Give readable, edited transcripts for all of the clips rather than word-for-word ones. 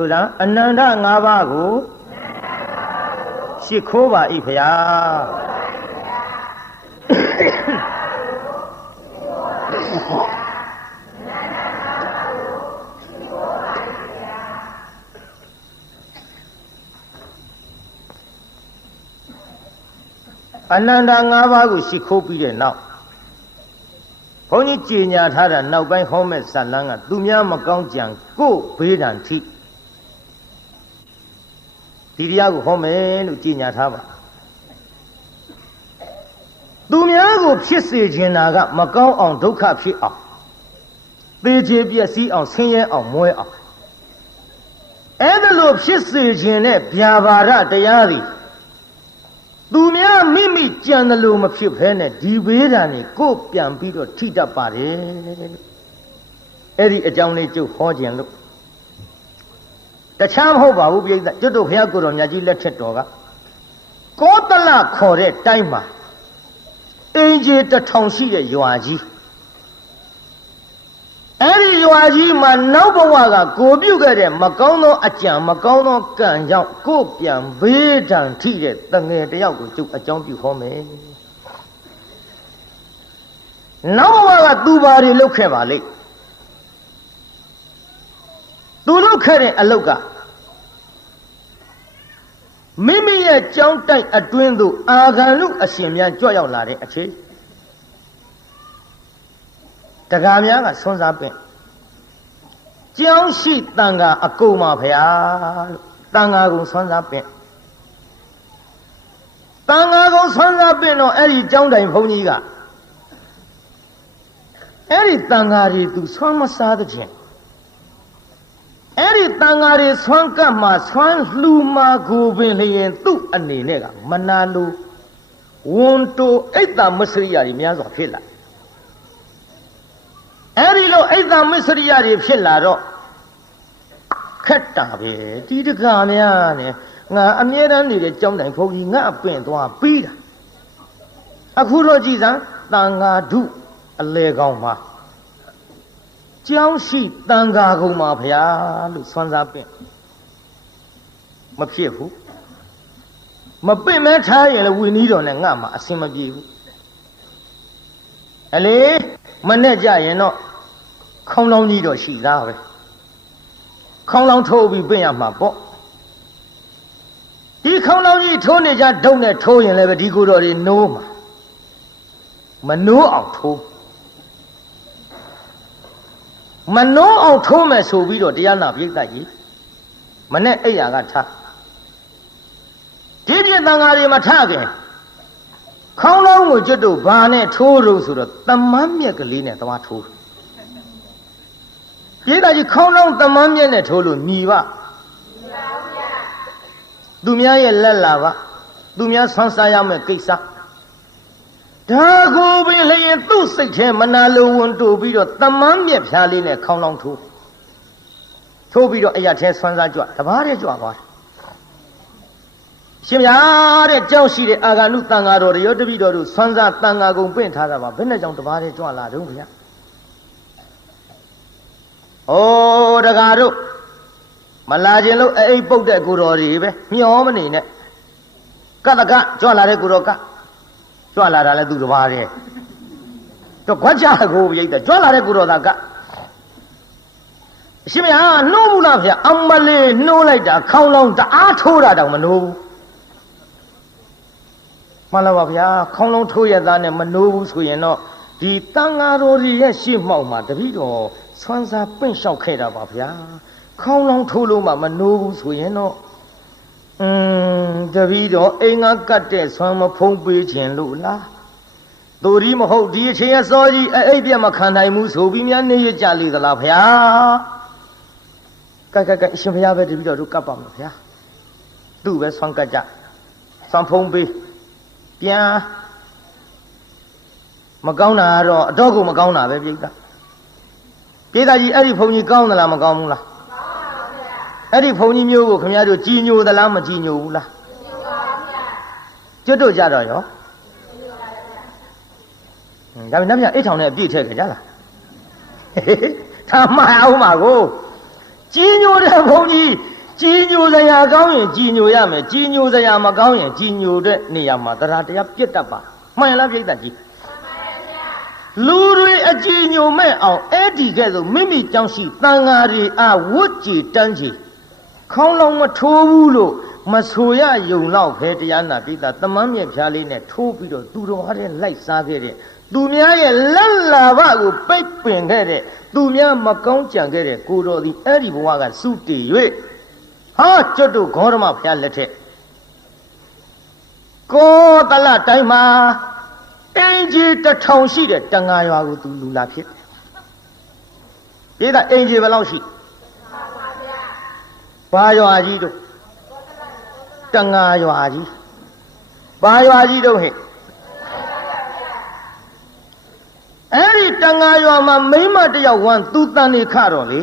ဆိုတာအနန္တ၅ပါးကိုရှိခိုးပါ၏ဖျားအနန္တ၅ပါးကိုရှိခိုးပြီးတဲ့နောက်ဘုန်းကြီးကြေညာထားတာနောက်ပိုင်းဟောမဲ့ဇာလန်းကသူများမကောင်းကြံကိုယ်ဘေးဒဏ်ထိဒီတရားကိုဟောမယ်လို့ကြေညာထားပါသူများကိုဖြစ်စေခြင်းတာကမကောင်းအောင်ဒုက္ခဖြစ်အောင်သေချေပျက်စီးအောင်ဆင်းရဲအောင်မွဲအောင်အဲ့ဒါလို့ဖြစ်စေခြင်းနဲ့ဗျာပါဒတရားသည်သူများမိမိကြံတယ်လို့မဖြစ်ဘဲနဲ့ဒီဘေးဒဏ်ကိုပြန်ပြီးတော့ထိတတ်ပါတယ်အဲ့ဒီအကြောင်းလေးကျုပ်ဟောခြင်းလို့တခြားမဟုတ်ပါဘူးပြိဿကျွတ်တို့ဘုရားကိုယ်တော်မြတ်ကြီးလက်ထက်တော်ကကောသလခေါ်တဲ့တိုင်းမှာအင်ဂျီ1000ရှိတဲ့ရွာကြီးအဲ့ဒီရွာကြီးမှာနောက်ဘဝကကိုပြုတ်ခဲ့တဲ့မကောင်းသောအကြံမကောင်းသောကံကြောင့်ကိုပြန်ဘေးဒဏ်ထိတဲ့တငယ်တယောက်ကိုကျုပ်အကြောင်းပြုဟောမယ်နောက်ဘဝကသူဘာတွေလုပ်ခဲ့ပါလိမ့်သူလုပ်ခဲ့တဲ့အလုပ်ကမိမိရဲ့ကြောင်းတိုက်အတွင်းသို့အာဂန္တုအရှင်များကြွရောက်လာတဲ့အချိန်တကားများကဆွမ်းစားပင့်ကြောင်းရှိတန်ခါအကုန်ပါဗျာလို့တန်ခါကုံဆွမ်းစားပင့်တန်ခါကုံဆွမ်းစားပင့်တော့အဲ့ဒီကြောင်းတိုင်ဘုန်းကြီးကအဲ့ဒီတန်ခါတွေသူဆွမ်းမစားတဲ့ချင်းအဲ့ဒီတန်ဃာတွေဆွမ်းကပ်မှာဆွမ်းလှူမှာကိုပင်လျင်သူ့အနေနဲ့ကမနာလိုဝန်တိုအိတ်တာမစ္စရိယတွေများစွာဖြစ်လာအဲ့ဒီလိုအိတ်တာမစ္စရိယတွေဖြစ်လာတော့ခက်တာပဲဒီတကားများနဲ့ငါအမြဲတမ်းနေတဲ့ကြောင်းတိုင်ဘုန်းကြီးငါအပင့်သွားပြီးတာအခုတော့ကြည်စမ်းတန်ဃာဓုအလေကောင်းမှာကြောင်းရှိတန်ခါကုန်ပါဗျာလို့ဆွမ်းစားပင့်မဖြစ်ဘူးမပင့်မဲထားရင်လည်းဝီနီးတော်နဲ့ငါမှအဆင်မပြေဘူးအလေမနဲ့ကြရင်တော့ခေါင်းလောင်းကြီးတော့ရှိသားပဲခေါင်းလောင်းထိုးပြီးပင့်ရမှာပေါ့ဒီခေါင်းလောင်းကြီးထိုးနေကြဒုံနဲ့ထိုးရင်လည်းပဲဒီကိုယ်တော်တွေနိုးမှာမနိုးအောင်ထိုးမနှောအောင်ထိုးမယ်ဆိုပြီးတော့တရားနာပြိဿကြီးမနဲ့အိယာကထားဒီပြည့်တန်ဃာတွေမထခင်ခေါင်းလုံးကိုကျွတ်တို့ဘာနဲ့ထိုးလို့ဆိုတော့တမန်းမြက်ကလေးနဲ့သွားထိုးပြိဿကြီးခေါင်းလုံးတမန်းမြက်နဲ့ထိုးလို့ညီပါသူများရဲ့လက်လာပါသူများဆွမ်းစားရမယ့်ကိစ္စဒါကိုပင်လျင်သူ့စိတ်ထဲမနာလိုဝန်တိုးပြီးတော့တမန်းမြက်ဖြားလေးနဲ့ခေါင်းလောင်းထိုးပြီးတော့အရာထဲဆွမ်းစားကြွတဘာတဲ့ကြွသွားတယ်ရှင်ဗျာတဲ့ကြောက်ရှိတဲ့အာဂန္တုတန်ဃာတော်တွေရောတပိတော်တို့ဆွမ်းစားတန်ဃာကုံပင့်ထားတာပါဘယ်နဲ့ကြောင့်တဘာတဲ့ကြွလာတော့ဗျာဩတကားတို့မလာခြင်းလို့အိပ်ပုတ်တဲ့ကိုတော်တွေပဲမျောမနေနဲ့ကတကကြွလာတဲ့ကိုတော်ကကြွလာတာလဲသူတပါးတဲ့တော့ခွက်ချကိုပြိတ်တယ်ကြွလာတဲ့ကိုတော်သားကအရှင်မဟာနှိုးဘူးလားဗျအမလေးနှိုးလိုက်တာခေါင်းလောင်းတအားထိုးတာတောင်မနှိုးဘူးမှန်လားပါဗျာခေါင်းလောင်းထိုးရသားနဲ့မနှိုးဘူးဆိုရင်တော့ဒီတန်ဃာတော်ကြီးရဲ့ရှေ့မှောက်မှာတပည့်တော်ဆွမ်းစားပင့်လျှောက်ခဲ့တာပါဗျာခေါင်းလောင်းထိုးလို့မှမနှိုးဘူးဆိုရင်တော့တပည့်တော်အိမ်ကကတ်တဲ့ဆွမ်းမဖုံးပေးခြင်းလို့လားသူဒီမဟုတ်ဒီအချိန်အစောကြီးအိပ်ပြတ်မခံနိုင်ဘူးဆိုပြီးများနေရကြလေသလားဗျာကဲအရှင်ဘုရားပဲတပည့်တော်တို့ကတ်ပါမယ်ဗျာသူ့ပဲဆွမ်းကတ်ကြဆွမ်းဖုံးပေးပြန်မကောင်းတာကတော့အတော့ကိုမကောင်းတာပဲပြိဿကြီးအဲ့ဒီဘုံကြီးကောင်းသလားမကောင်းဘူးလားအဲ့ဒီဘုံကြီးမျိုးကိုခင်ဗျားတို့ကြည်ညိုသလားမကြည်ညိုဘူးလားကြည်ညိုပါဗျာကျွတ်တို့ကြတော့ရောဒါပေမဲ့နတ်မြအိတ်ထောင်နဲ့အပြည့်ထည့်ခဲ့ကြလားဒါမှအောင်ပါကို ကြီးညိုတဲ့ဘုန်းကြီးကြီးညိုစရာကောင်းရင်ကြီးညိုရမယ်ကြီးညိုစရာမကောင်းရင်ကြီးညိုတဲ့နေရာမှာတရားတရားပြတ်တတ်ပါမှန်လားပြိတ္တကြီးလူတွေအကြည်ညိုမဲ့အောင်အဲ့ဒီကဲ့သို့မိမိကြောင့်ရှိတန်ဃာတွေအားဝတ်ကြည်တန်းကြည်ခေါင်းလုံးမထိုးဘူးလို့မဆိုရယုံတော့ဖဲတရားနာပိတာတမန်းမြက်ဖြားလေးနဲ့ထိုးပြီးတော့သူတော်ဟာတဲ့လိုက်စားခဲ့တဲ့သူများရဲ့လက်လာဘကိုပိတ်ပင်ခဲ့တဲ့သူများမကောင်းကြံခဲ့တဲ့ကိုတော်သည်အဲ့ဒီဘဝကစုတည်၍ဟာကျွတ်တို့ဂေါရမဘုရားလက်ထက်ကောတလတိုင်းမှာအင်ကြီး1000ရှိတဲ့တန်ဃာရွာကိုသူလူလာဖြစ်တယ်ဒါအင်ကြီးဘယ်လောက်ရှိဘာရွာကြီးတို့တန်ဃာရွာကြီးဘာရွာကြီးတို့ဟဲ့အဲ့ဒီတန်ဃာရွာမှာမိန်းမတယောက်ဝမ်းသူတန်နေခတော့လေ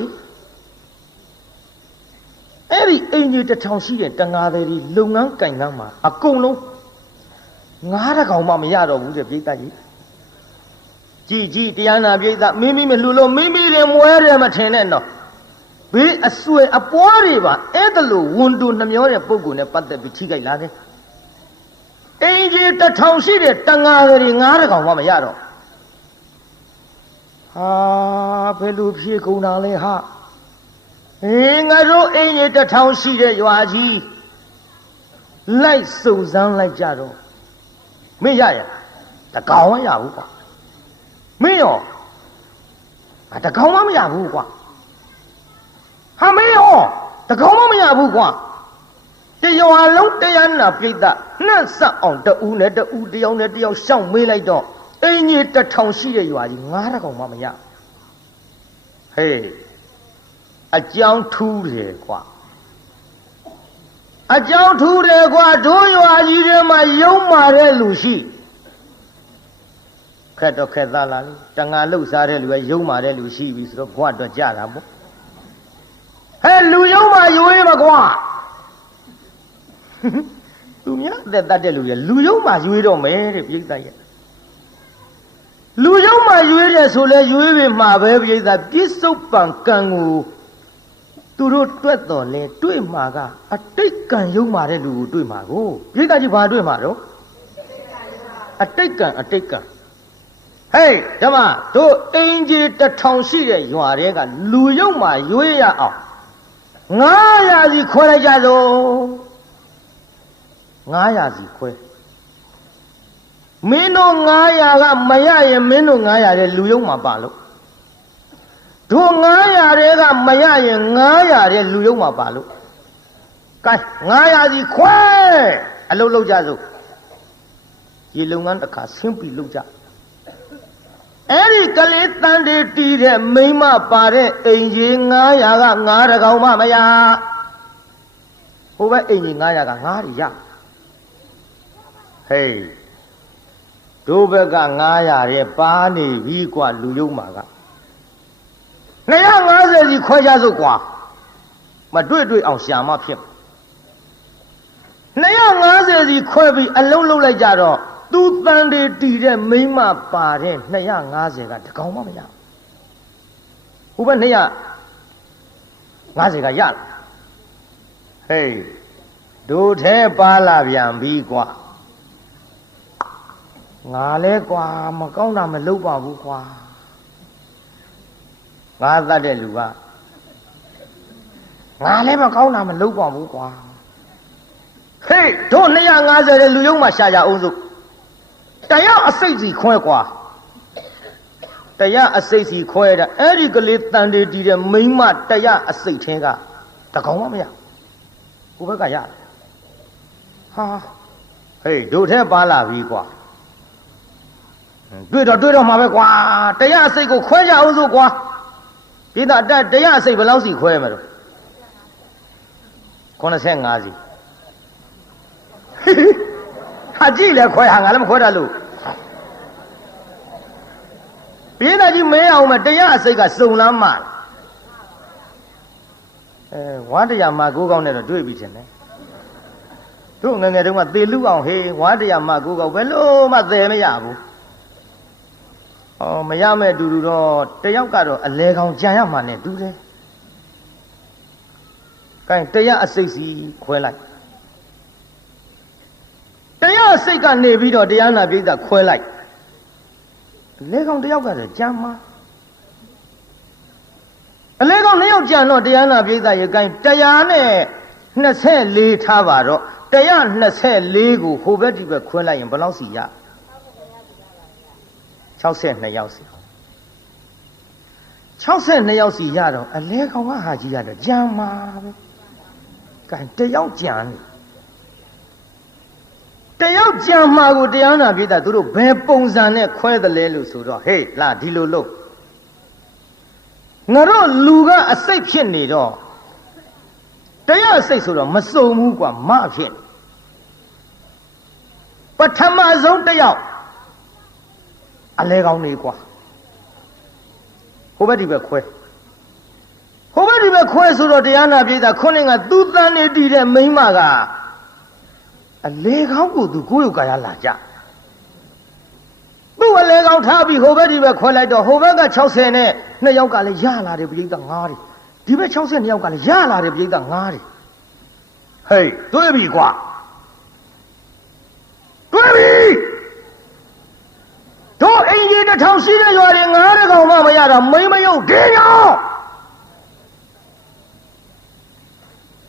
အဲ့ဒီအင်ကြီး1000ရှိတဲ့တန်ဃာတွေလုပ်ငန်းကင်ကန်းမှာအကုန်လုံး9ကောင်မှမရတော့ဘူးတဲ့ပြိတ္တကြီးကြည်တရားနာပြိတ္တမိမိမလှလို့မိမိတွေမွဲတယ်မထင်နဲ့တော့ဘေးအဆွေအပွားတွေပါအဲ့ဒါလို့ဝန်တူနှမျောတဲ့ပုဂ္ဂိုလ်နဲ့ပတ်သက်ပြီးထိခိုက်လာတယ်အင်ကြီး1000ရှိတဲ့တန်ဃာတွေ9ကောင်မှမရတော့ဟာဘယ်လိုဖြေကုန်တာလဲဟာငါတို့အင်ကြီး1000ရှိတဲ့ရွာကြီးလိုက်စုံစမ်းလိုက်ကြတော့မင်းရရတကောင်မရဘူးကွာမင်းရောတကောင်မရဘူးကွာဟာမင်းရောတကောင်မရဘူးကွာတရွာလုံးတရားနာပြိတ္တနှက်ဆက်အောင်တူနဲ့တူတယောက်နဲ့တယောက်ရှောက်မေးလိုက်တော့အင်းကြီး1000ရှိတဲ့ရွာကြီး9ကောင်မှမရဟေးအကြောင်းထူးတယ်ကွာအကြောင်းထူးတယ်ကွာတို့ရွာကြီးထဲမှာယုံမာတဲ့လူရှိခက်တော့ခက်သားလားလေတန်ငါလှုပ်ရှားတဲ့လူကယုံမာတဲ့လူရှိပြီဆိုတော့ဘွားတော့ကြတာပေါ့ဟဲ့လူယုံမာရွေးမကွာသူများအသက်တတ်တဲ့လူတွေလူယုံမာရွေးတော့မယ်တဲ့ပြိဿရဲ့လူယုံမာရွေးတယ်ဆိုလဲရွေးပြီမှာပဲပြိဿပြစ္ဆုတ်ပံကံကိုသူတို့တွက်တော်လဲတွေ့မှာကအတိတ်ကံယုံမာတဲ့လူကိုတွေ့မှာကိုပြိဿကြီးဘာတွေ့မှာတော့အတိတ်ကံဟေးဓမ္မတို့အင်ကြီး1000ရှိတဲ့ရွာတွေကလူယုံမာရွေးရအောင်900စီခွဲလိုက်ကြစို့900စီခွဲမင်းတို့900ကမရရင်မင်းတို့900တဲ့လူယုံမာပါလို့တို့900တွေကမရရင်900တဲ့လူယုံမာပါလို့ကဲ900စီခွဲအလုပ်လုပ်ကြစို့ဒီလုပ်ငန်းတစ်ခါဆင်းပြီးလုပ်ကြအဲ့ဒီကလေးတန်တေတီးတဲ့မိန်းမပါတဲ့အိမ်ကြီး900က9ကောင်မှမရဟိုဘက်အိမ်ကြီး900က9ရဟေးတို့ဘက်က900တဲ့ပါနေပြီกว่าလူယုံမှာက250စီခွဲကြစို့กว่าမတွေ့အောင်ရှာမဖြစ်250စီခွဲပြီးအလုံးလုံးလိုက်ကြတော့သူတန်တေတီးတဲ့မိန်းမပါတဲ့250ကတကောင်မှမရဟိုဘက်250ကရဟေးတို့ထဲပါလာပြန်ပြီကွာငါလဲကွာမကောင်းတာမလုပ်ပါဘူးကွာငါတတ်တဲ့လူကငါလဲမကောင်းတာမလုပ်ပါဘူးကွာဟေးတို့250တဲ့လူယုံမှာရှာကြအောင်စို့တရားအစိတ်စီခွဲကွာတရားအစိတ်စီခွဲတာအဲ့ဒီကလေးတန်တေတီတဲ့မိန်းမတရားအစိတ်ထင်းကတကောင်မှမရဟိုဘက်ကရဟာဟေးတို့ထဲပါလာပြီကွာတွေ့တော့မှာပဲကွာတရားအစိတ်ကိုခွဲကြအောင်စို့ကွာဒီတော့တရားအစိတ်ဘယ်လောက်စီခွဲမှာတော့85စီဟာကြည့်လေခွဲဟာငါလည်းမခွဲတတ်လို့ပြင်းသားကြီးမင်းအောင်မတရားအစိတ်ကစုံလမ်းမှာဝါတရားမှာ9ကောင်းနဲ့တော့တွေ့ပြီချင်းတယ်တို့ငယ်ငယ်တုန်းကသေလူအောင်ဟေးဝါတရားမှာ9ကောင်းဘယ်လို့မှသေမရဘူးမရမဲ့တူတူတော့တယောက်ကတော့အလဲကောင်ကြံရမှာနဲ့တူတယ် ကဲတရားအစိတ်စီခွဲလိုက်တရားအစိတ်ကနေပြီးတော့တရားနာပိဋကခွဲလိုက်လေကောင်တယောက်ကဆိုကြမ်းမှာအလေကောင်2ယောက်ကြံတော့တရားနာပိဋကရေကိုင်း124ထားပါတော့124ကိုဟိုဘက်ဒီဘက်ခွဲလိုက်ရင်ဘယ်လောက်စီရ62ယောက်စီ62ယောက်စီရတော့အလေကောင်ကဟာကြီးရတော့ကြမ်းမှာပဲကိုင်းတယောက်ကြံနေတယောက်ကြံမှာကိုတရားနာပိဋကသူတို့ဘယ်ပုံစံနဲ့ခွဲတယ်လဲလို့ဆိုတော့ဟေးလာဒီလိုလို့ငါတို့လူကအစိတ်ဖြစ်နေတော့တရားစိတ်ဆိုတော့မစုံဘူးကွာမဖြစ်ပထမဆုံးတယောက်အလဲကောင်းနေကွာဟိုဘက်ဒီဘက်ခွဲဟိုဘက်ဒီဘက်ခွဲဆိုတော့တရားနာပိဋကခုနှစ်ကသူ့တန်းနေတည်တဲ့မိန်းမကအလဲကောင်းကိုသူကိုယ်ရုပ်ကာယလာကြသူ့အလဲကောင်းထားပြီးဟိုဘက်ဒီဘက်ခွဲလိုက်တော့ဟိုဘက်က60နဲ့2ယောက်ကလည်းရလာတယ်ပြိဿ9တွေဒီဘက်62ယောက်ကလည်းရလာတယ်ပြိဿ9တွေဟေးတွေးပြီကွာတွေးပြီတို့အင်ကြီး1000ရှိတဲ့ရွာတွေ9တဲ့ကောင်မှမရတော့မိမယုတ်ဒင်းရော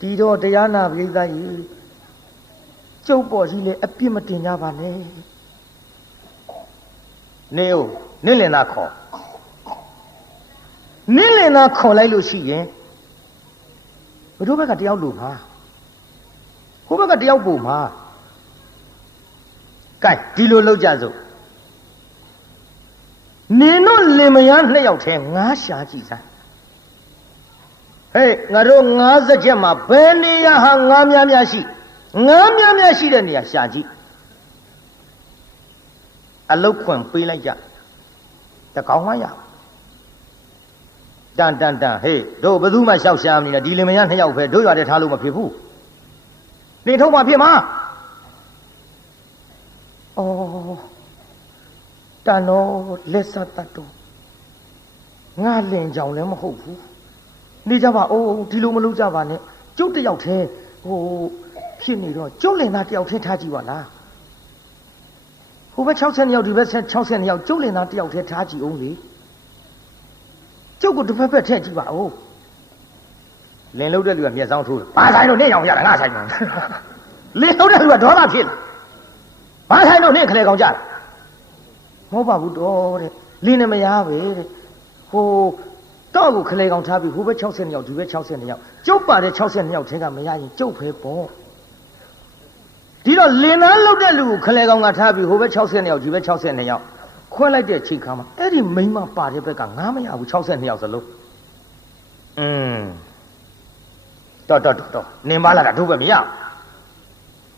ဒီတော့တရားနာပြိဿကြီးကျုပ်ပေါ်ကြီးလေအပြစ်မတင်ကြပါနဲ့နေဦးနင့်လင်သားခေါ်နင့်လင်သားခေါ်လိုက်လို့ရှိရင်ဘတို့ဘက်ကတယောက်လို့မှာဟိုဘက်ကတယောက်ပို့မှာကဲဒီလိုလောက်ကြစို့နင်တို့လင်မယား2ယောက်ထဲငါးရှာကြည့်စမ်းဟေးငါတို့50ချက်မှာဘယ်နေရာဟာငါးများရှိငါးများရှိတဲ့နေရာရှာကြည့်အလုတ်ခွင့်ပေးလိုက်ကြတကောင်မှရတန်ဟေးတို့ဘယ်သူမှရှောက်ရှာမနေနဲ့ဒီလင်မယား2ယောက်ပဲတို့ရွာတဲ့ထားလို့မဖြစ်ဘူးနေထုတ်မှဖြစ်မှာအော်တန်တော့လက်ဆက်တတ်တော့ငါလင်ကြောင်လည်းမဟုတ်ဘူးနေကြပါအိုးဒီလိုမလုပ်ကြပါနဲ့ကျုပ်တယောက်တည်းဟိုဖြစ်နေတော့ကျုပ်လင်သားတယောက်တည်းထားကြည့်ပါလားဟိုဘက်60ယောက်ဒီဘက်62ယောက်ကျုပ်လင်သားတယောက်တည်းထားကြည့်အောင်လေကျုပ်ကိုတစ်ဖက်ထည့်ကြည့်ပါဦးလင်လုံးတဲ့လူကမျက်စောင်းထိုးဘာဆိုင်တော့နေအောင်ရတာငါဆိုင်မှာလင်လုံးတဲ့လူကဒေါသဖြစ်လာဘာဆိုင်တော့နေခလေကောင်ကြတာမဟုတ်ပါဘူးတော့တဲ့လင်းနေမရပဲတဲ့ဟိုတော့ကိုခလေကောင်ထားပြီးဟိုဘက်60ယောက်ဒီဘက်62ယောက်ကျုပ်ပါတဲ့62ယောက်ထင်းကမရရင်ကျုပ်ပဲပေါ့ဒီတော့လင်သားလောက်တဲ့လူကိုခလေကောင်ကထားပြီးဟိုဘက်60ယောက်ဒီဘက်62ယောက်ခွဲလိုက်တဲ့ချိန်ခါမှာအဲ့ဒီမိန်းမပါတဲ့ဘက်ကငါမရဘူး62ယောက်စလုံးတော့နင်ပါလာတာတို့ပဲမရ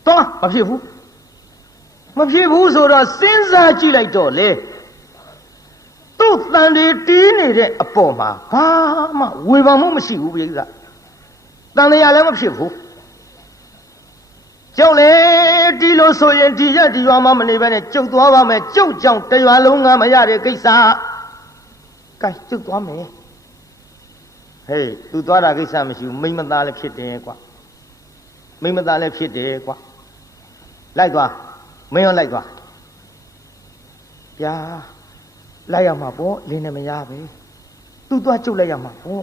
တော့မဖြစ်ဘူးဆိုတော့စဉ်းစားကြည့်လိုက်တော့လေသူ့တန်တွေတီးနေတဲ့အပေါ်မှာဘာမှဝေဖန်မှုမရှိဘူးပြိဿတန်တရားလည်းမဖြစ်ဘူးကျုပ်လေဒီလိုဆိုရင်ဒီရက်ဒီရွာမှာမနေဘဲနဲ့ကျုပ်သွားပါမယ်ကျုပ်ကြောင့်တရွာလုံးကမရတဲ့ကိစ္စကဲကျုပ်သွားမယ်ဟေးသူသွားတာကိစ္စမရှိဘူးမိမသားလည်းဖြစ်တယ်ကွာမိမသားလည်းဖြစ်တယ်ကွာလိုက်သွားမင်းရောလိုက်သွားဗျာလိုက်ရမှာပေါ့လင်းနေမရပဲသူသွားကျုပ်လိုက်ရမှာပေါ့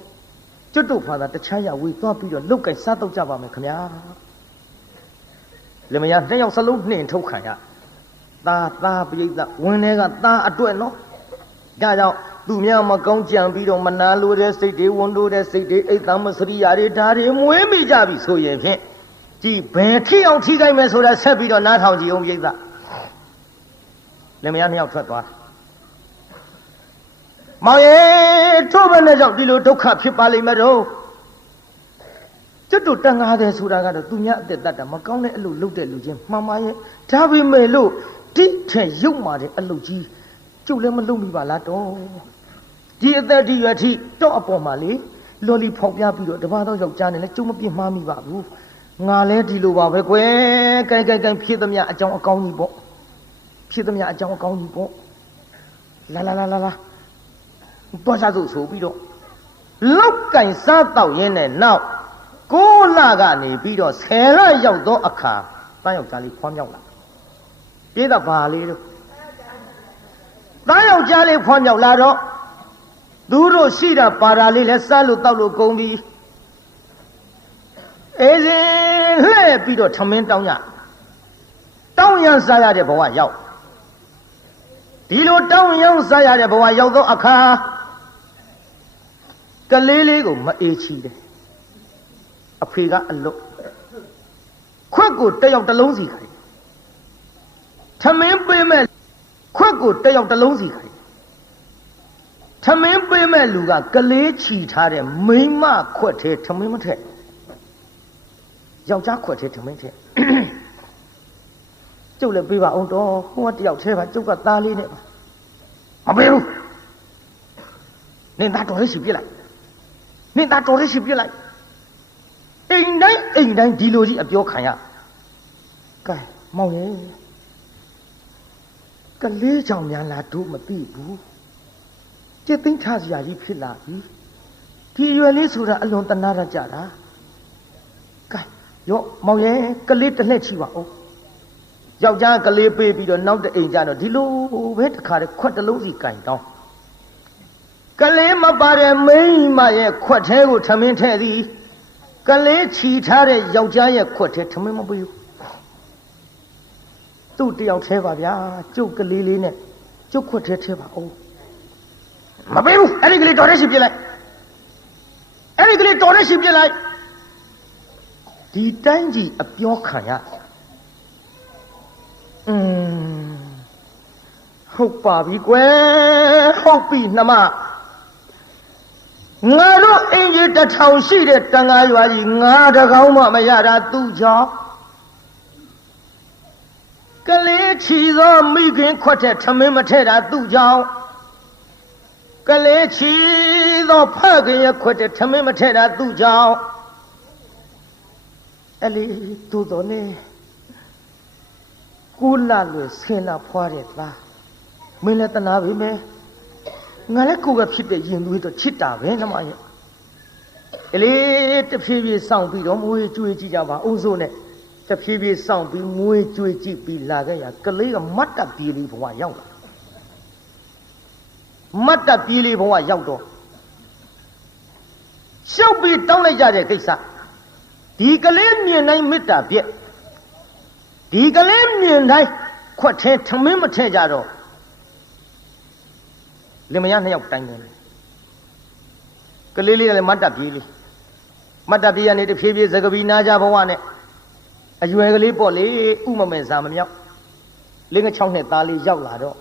ကျွတ်တို့ဖာသာတခြားရဝေးသွားပြီးတော့လုတ်ကင်စားတော့ကြပါမယ်ခင်ဗျာလင်မယား2ယောက်စလုံးနှင်ထုတ်ခံရသားပိဋကဝင်းတွေကသားအတွက်နော်ဒါကြောင့်သူများမကောင်းကြံပြီးတော့မနာလိုတဲ့စိတ်တွေဝန်တိုးတဲ့စိတ်တွေအိတ်သမစရိယာတွေဒါတွေမွေးမိကြပြီဆိုရင်ဖြင့်ကြည်ဘယ်ထိအောင်ထိခိုက်မယ်ဆိုတာဆက်ပြီးတော့နားထောင်ကြည့်အောင်ပိဋကလင်မယား2ယောက်ထွက်သွားမောင်ရဲ့ထို့ဘယ်နဲ့ကြောင့်ဒီလိုဒုက္ခဖြစ်ပါလိမ့်မယ်တော့ကျွတ်တို့တန်ငါတယ်ဆိုတာကတော့သူများအသက်တတ်တာမကောင်းတဲ့အလုပ်လုပ်တဲ့လူချင်းမှန်ပါရဲ့ဒါပေမဲ့လို့တိထဲရုပ်မာတဲ့အလုပ်ကြီးကျုပ်လည်းမလုပ်မိပါလားတော့ဒီအသက်ဒီရွယ်ထိတော့အပေါ်မှာလေလော်လီဖောက်ပြပြီးတော့တပါးတော့ယောက်ျားနဲ့လည်းကျုပ်မပြစ်မှားမိပါဘူးငါလည်းဒီလိုပါပဲကွယ်ကိုင်ဖြစ်သမျှအကြောင်းအကောင်းကြီးပေါ့ဖြစ်သမျှအကြောင်းအကောင်းကြီးပေါ့လာတော့စားစို့ဆိုပြီးတော့လောက်ကင်စားတော့ရင်းနဲ့နောက် 9 လကနေပြီးတော့10 လရောက်သောအခါတန်းယောက်ျားလေးဖွားမြောက်လာပြေးတော့ဘာလေးတို့တန်းယောက်ျားလေးဖွားမြောက်လာတော့သူတို့ရှိတာပါတာလေးလဲစားလို့တောက်လို့ကုန်ပြီအေးစင်လှဲ့ပြီးတော့ထမင်းတောင်းရစားရတဲ့ဘဝရောက်ဒီလိုတောင်းရစားရတဲ့ဘဝရောက်သောအခါကလေးလေးကိုမအေးချီတယ်အဖေကအလွတ်ခွက်ကိုတစ်ယောက်တစ်လုံးစီခိုင်းထမင်းပေးမဲ့ခွက်ကိုတစ်ယောက်တစ်လုံးစီခိုင်းထမင်းပေးမဲ့လူကကလေးချီထားတဲ့မိန်းမခွက်ထဲထမင်းမထက်ယောက်ျားခွက်ထဲထမင်းထက်ကျုပ်လည်းပေးပါအောင်တော့ဟိုကတယောက်ထဲပါကျုပ်ကသားလေးနဲ့ပါမပေးဘူးနင်သားတော်လေးရှိပြစ်လိုက်နင်သားတော်လေးရှိပြစ်လိုက်အိမ်တိုင်းဒီလိုကြီးအပြောခံရကဲမောင်ရဲ့ကလေးကြောင့်များလားတို့မသိဘူးจิตသိမ်းထားစရာကြီးဖြစ်လာပြီဒီရွယ်လေးဆိုတာအလွန်တနာရကြတာကဲရောမောင်ရဲ့ကလေးတစ်လက်ချီပါဦးယောက်ျားကလေးပေးပြီးတော့နောက်တအိမ်ကျတော့ဒီလိုပဲတခါတည်းခွက်တစ်လုံးစီကင်တောင်းကလေးမပါတဲ့မိန်းမရဲ့ခွက်ထဲကိုထမင်းထည့်သည်ကလေးချီထားတဲ့ယောက်ျားရဲ့ခွက်ထဲထမင်းမပေးဘူးသူ့တယောက်ထဲပါဗျာကျုပ်ကလေးလေးနဲ့ကျုပ်ခွက်ထဲထဲပါဦးမပေးဘူးအဲ့ဒီကလေးတော်တဲ့ရှိပြလိုက်အဲ့ဒီကလေးတော်တဲ့ရှိပြလိုက်ဒီတိုင်းကြီးအပြောခံရဟုတ်ပါပြီကွယ်ဟုတ်ပြီနှမငါတို့အင်ကြီး1000ရှိတဲ့တန်ခါရွာကြီးငါတကောင်းမှမရတာသူ့ကြောင့်ကလေးချီသောမိခင်ခွက်တဲ့ထမင်းမထဲတာသူ့ကြောင့်ကလေးချီသောဖခင်ရဲ့ခွက်တဲ့ထမင်းမထဲတာသူ့ကြောင့်အဲ့လေသူ့တော်နေကိုလာလွယ်ဆင်းလာဖွားတဲ့သားမင်းလည်းတနာပြီမယ်ငါလည်းကိုယ်ကဖြစ်တဲ့ရင်သွေးတော့ချစ်တာပဲနှမရဲ့အလေတဖြည်းဖြည်းစောင့်ပြီးတော့မွေးကြွေးကြည့်ကြပါအောင်စိုးနဲ့တဖြည်းဖြည်းစောင့်ပြီးမွေးကြွေးကြည့်ပြီးလာခဲ့ရကလေးကမတ်တပ်ပြေးလေးဘဝရောက်လာမတ်တပ်ပြေးလေးဘဝရောက်တော့ရှုပ်ပြီးတောင်းလိုက်ကြတဲ့ကိစ္စဒီကလေးမြင်တိုင်းမေတ္တာပြည့်ဒီကလေးမြင်တိုင်းခွက်ထဲထမင်းမထဲကြတော့လင်မယား2ယောက်တိုင်းတယ်ကလေးလေးကလည်းမတ်တပ်ပြေးလေးမတ်တပ်ပြေးရနေတဖြည်းဖြည်းသကပီနာကြဘဝနဲ့အရွယ်ကလေးပေါ့လေဥမမဲစာမမြောက်လင်းက6နှစ်သားလေးရောက်လာတော့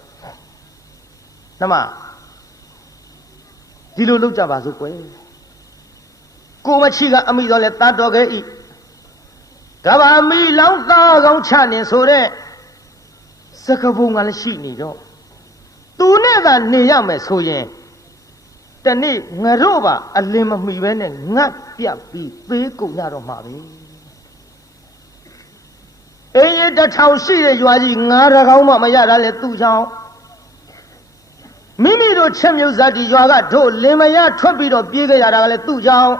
နှမဒီလိုလုပ်ကြပါစို့ကွယ်ကိုမချီကအမိတော်လဲတာတော်ခဲ့ဤကဘာမီလောင်းသားကောင်းချနေဆိုတဲ့စကပုံကလည်းရှိနေတော့သူနဲ့သာနေရမယ်ဆိုရင်တနေ့ငါတို့ပါအလင်းမမီပဲနဲ့ငတ်ပြတ်ပြီးသေးကုန်ရတော့မှာပဲအေး1000ရှိတဲ့ရွာကြီးငါးတကောင်းမှမရတာလေသူ့ကြောင့်မိမိတို့ချက်မြုပ်ဇာတိရွာကတို့လင်မယားထွက်ပြီးတော့ပြေးခဲ့ရတာကလည်းသူ့ကြောင့်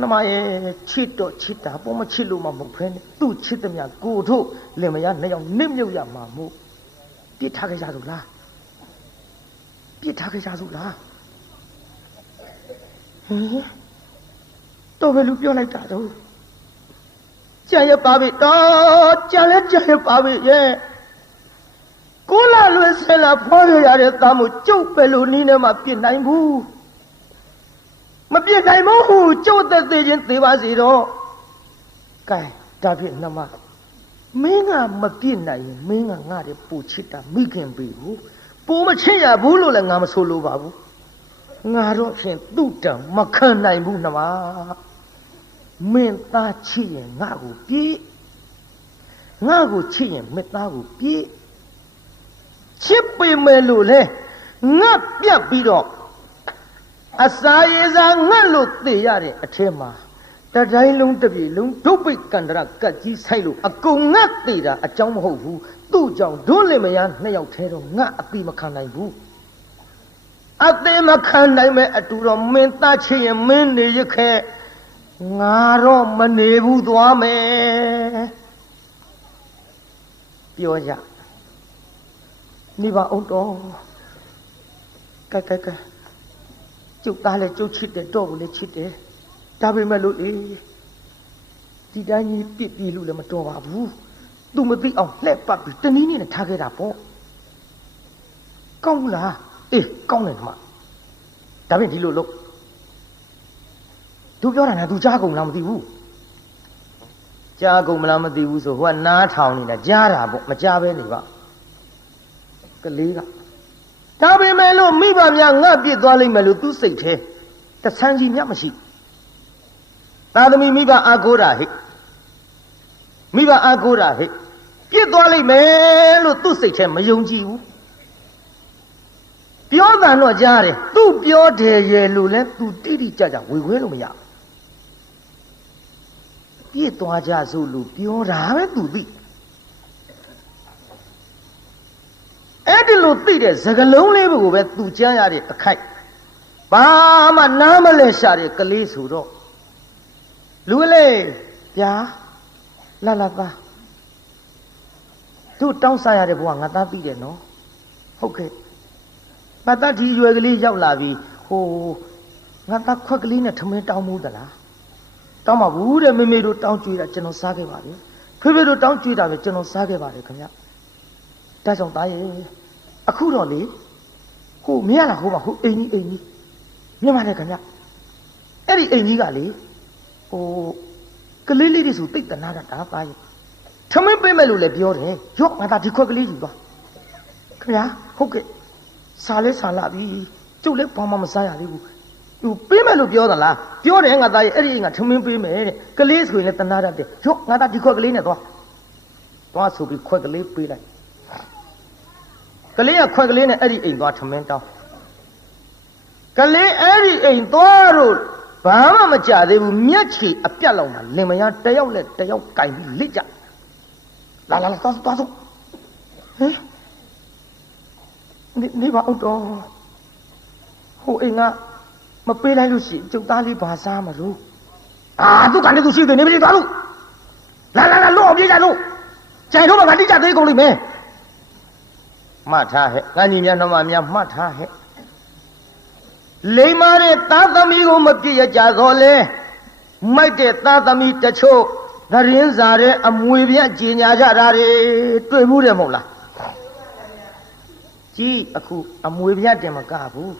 နှမရဲ့ချစ်တော့ချစ်တာပေါ်မချစ်လို့မှမဟုတ်ဖ ೇನೆ သူ့ချစ်သမျှကိုတို့လင်မယား2ယောက်နစ်မြုပ်ရမှာမို့ပြစ်ထားခဲ့ကြလို့လားပြစ်ထားခဲ့ကြစို့လားဟင်တော့ဘယ်လိုပြောလိုက်တာတော့ကြာရပါပြီတော့ကြာလဲကြာရပါပြီရဲ့ကိုလာလွယ်ဆဲလာဖွားရတဲ့သားမို့ကျုပ်ပဲလို့နီးနေမှပြစ်နိုင်ဘူးမပြစ်နိုင်ဘူးဟုကျုပ်သက်သေးချင်းသေးပါစေတော့ကဲဒါဖြင့်နှမမင်းကမပြစ်နိုင်ရင်မင်းကငါ့ရဲ့ပူချစ်တာမိခင်ပြီဘူးပူမချစ်ရဘူးလို့လည်းငါမဆိုလိုပါဘူးငါတော့ဖြင့်သူ့တံမခံနိုင်ဘူးနှမမင်းသားချစ်ရင်ငါ့ကိုပြေးငါ့ကိုချစ်ရင်မင်းသားကိုပြေးချစ်ပေမဲ့လို့လေငါပြတ်ပြီးတော့အစာရေစာငတ်လို့သိရတဲ့အထက်မှာတတိုင်းလုံးတစ်ပြေလုံးဒုပိတ်ကန္တရကတ်ကြီးဆိုင်လို့အကုန်ငတ်သေးတာအကြောင်းမဟုတ်ဘူးသူ့ကြောင့်ဒုလင်မယား2ယောက်ထဲတော့ငါအတိမခံနိုင်ဘူးအသေးမခံနိုင်မဲ့အတူတော့မင်းသားချစ်ရင်မင်းနေရခဲ့ ငါတော့မနေဘူးသွားမယ်ပြောကြနေပါအောင်တော့ကဲကျုပ်သားလည်းကျုပ်ချစ်တယ်တော့ဘူးလည်းချစ်တယ်ဒါပေမဲ့လို့ဒီတိုင်းကြီးပြစ်ပြီးလို့လည်းမတော်ပါဘူးသူမသိအောင်လှည့်ပတ်ပြီးတနည်းနည်းနဲ့ထားခဲ့တာပေါ့ကောင်းဘူးလားအေးကောင်းတယ်မှာဒါဖြင့်ဒီလိုလို့သူပြောတာနဲ့သူကြားကုန်လားမသိဘူးကြားကုန်မလားမသိဘူးဆိုဟိုကနားထောင်နေတာကြားတာပေါ့မကြားပဲနေပါကလေးကဒါပေမဲ့လို့မိဘများငါပြစ်သွားလိမ့်မယ်လို့သူစိတ်ထဲတဆန်းကြီးမြတ်မရှိသာသမီမိဘအာကိုးတာဟိမိဘအာကိုးတာဟိပြစ်သွားလိမ့်မယ်လို့သူစိတ်ထဲမယုံကြည်ဘူးပြောတာတော့ကြားတယ်သူပြောတယ်ရဲ့လို့လဲသူတိတိကျကျဝေခွဲလို့မရပြစ်သွားကြစို့လို့ပြောတာပဲသူသိအဲ့ဒီလိုသိတဲ့စကလုံးလေးကိုပဲသူကြားရတဲ့အခိုက်ဘာမှနားမလဲရှာတဲ့ကလေးဆိုတော့လူလေးဗျာလာပါသူတောင်းစားရတဲ့ဘဝငါသားသိတယ်နော်ဟုတ်ကဲ့ငါသားဒီရွယ်ကလေးရောက်လာပြီဟိုငါသားခွက်ကလေးနဲ့ထမင်းတောင်းမှုသလားတောင်းပါဘူးတဲ့မေမေတို့တောင်းကြွေးတာကျွန်တော်စားခဲ့ပါပြီဖေဖေတို့တောင်းကြွေးတာပဲကျွန်တော်စားခဲ့ပါတယ်ခင်ဗျဒါကြောင့်သားရဲ့အခုတော့လေဟိုမရလားဟိုပါဟိုအိမ်ကြီးမြင်ပါတယ်ခင်ဗျအဲ့ဒီအိမ်ကြီးကလေဟိုကလေးလေးတွေဆိုတိတ်တနာတာဒါသားရဲ့ထမင်းပေးမယ်လို့လည်းပြောတယ်ရော့ငါသားဒီခွက်ကလေးယူသွားခင်ဗျာဟုတ်ကဲ့စားလဲစားလာပြီကျုပ်လည်းဘာမှမစားရသေးဘူးသူပေးမယ်လို့ပြောသလားပြောတယ်ငါသားရဲ့အဲ့ဒီအိမ်ကထမင်းပေးမယ်တဲ့ကလေးဆိုရင်လည်းတနာတတ်တယ်ရော့ငါသားဒီခွက်ကလေးနဲ့သွားဆိုပြီးခွက်ကလေးပေးလိုက်ကလေးကခွက်ကလေးနဲ့အဲ့ဒီအိမ်သွားထမင်းတောင်းကလေးအဲ့ဒီအိမ်သွားတော့ဘာမှမကြသေးဘူးမျက်ခြေအပြတ်လောက်မှလင်မယားတယောက်နဲ့တယောက်ကင်ပြီးလက်ကြလာသွားစို့ဟမ်နေပါအောင်တော့ဟိုအိမ်ကမပေးလိုက်လို့ရှိရင်ကျုပ်သားလေးဘာစားမလို့သူကနေသူရှိသေးနေပြီသွားလို့လာလို့အောင်ပြေးကြလို့ကြိုင်တော့မှငါတိကျသေးကုန်လိမ့်မယ်မှတ်ထားဟဲ့ငါညီများနှမများမှတ်ထားဟဲ့လိမ္မာတဲ့သားသမီးကိုမပြည့်ရကြတော့လေမိုက်တဲ့သားသမီးတချို့သတင်းစာတဲ့အမွေပြကြီးညာကြတာတွေတွေ့မှုတယ်မဟုတ်လားကြီးအခုအမွေပြတင်မကဘူး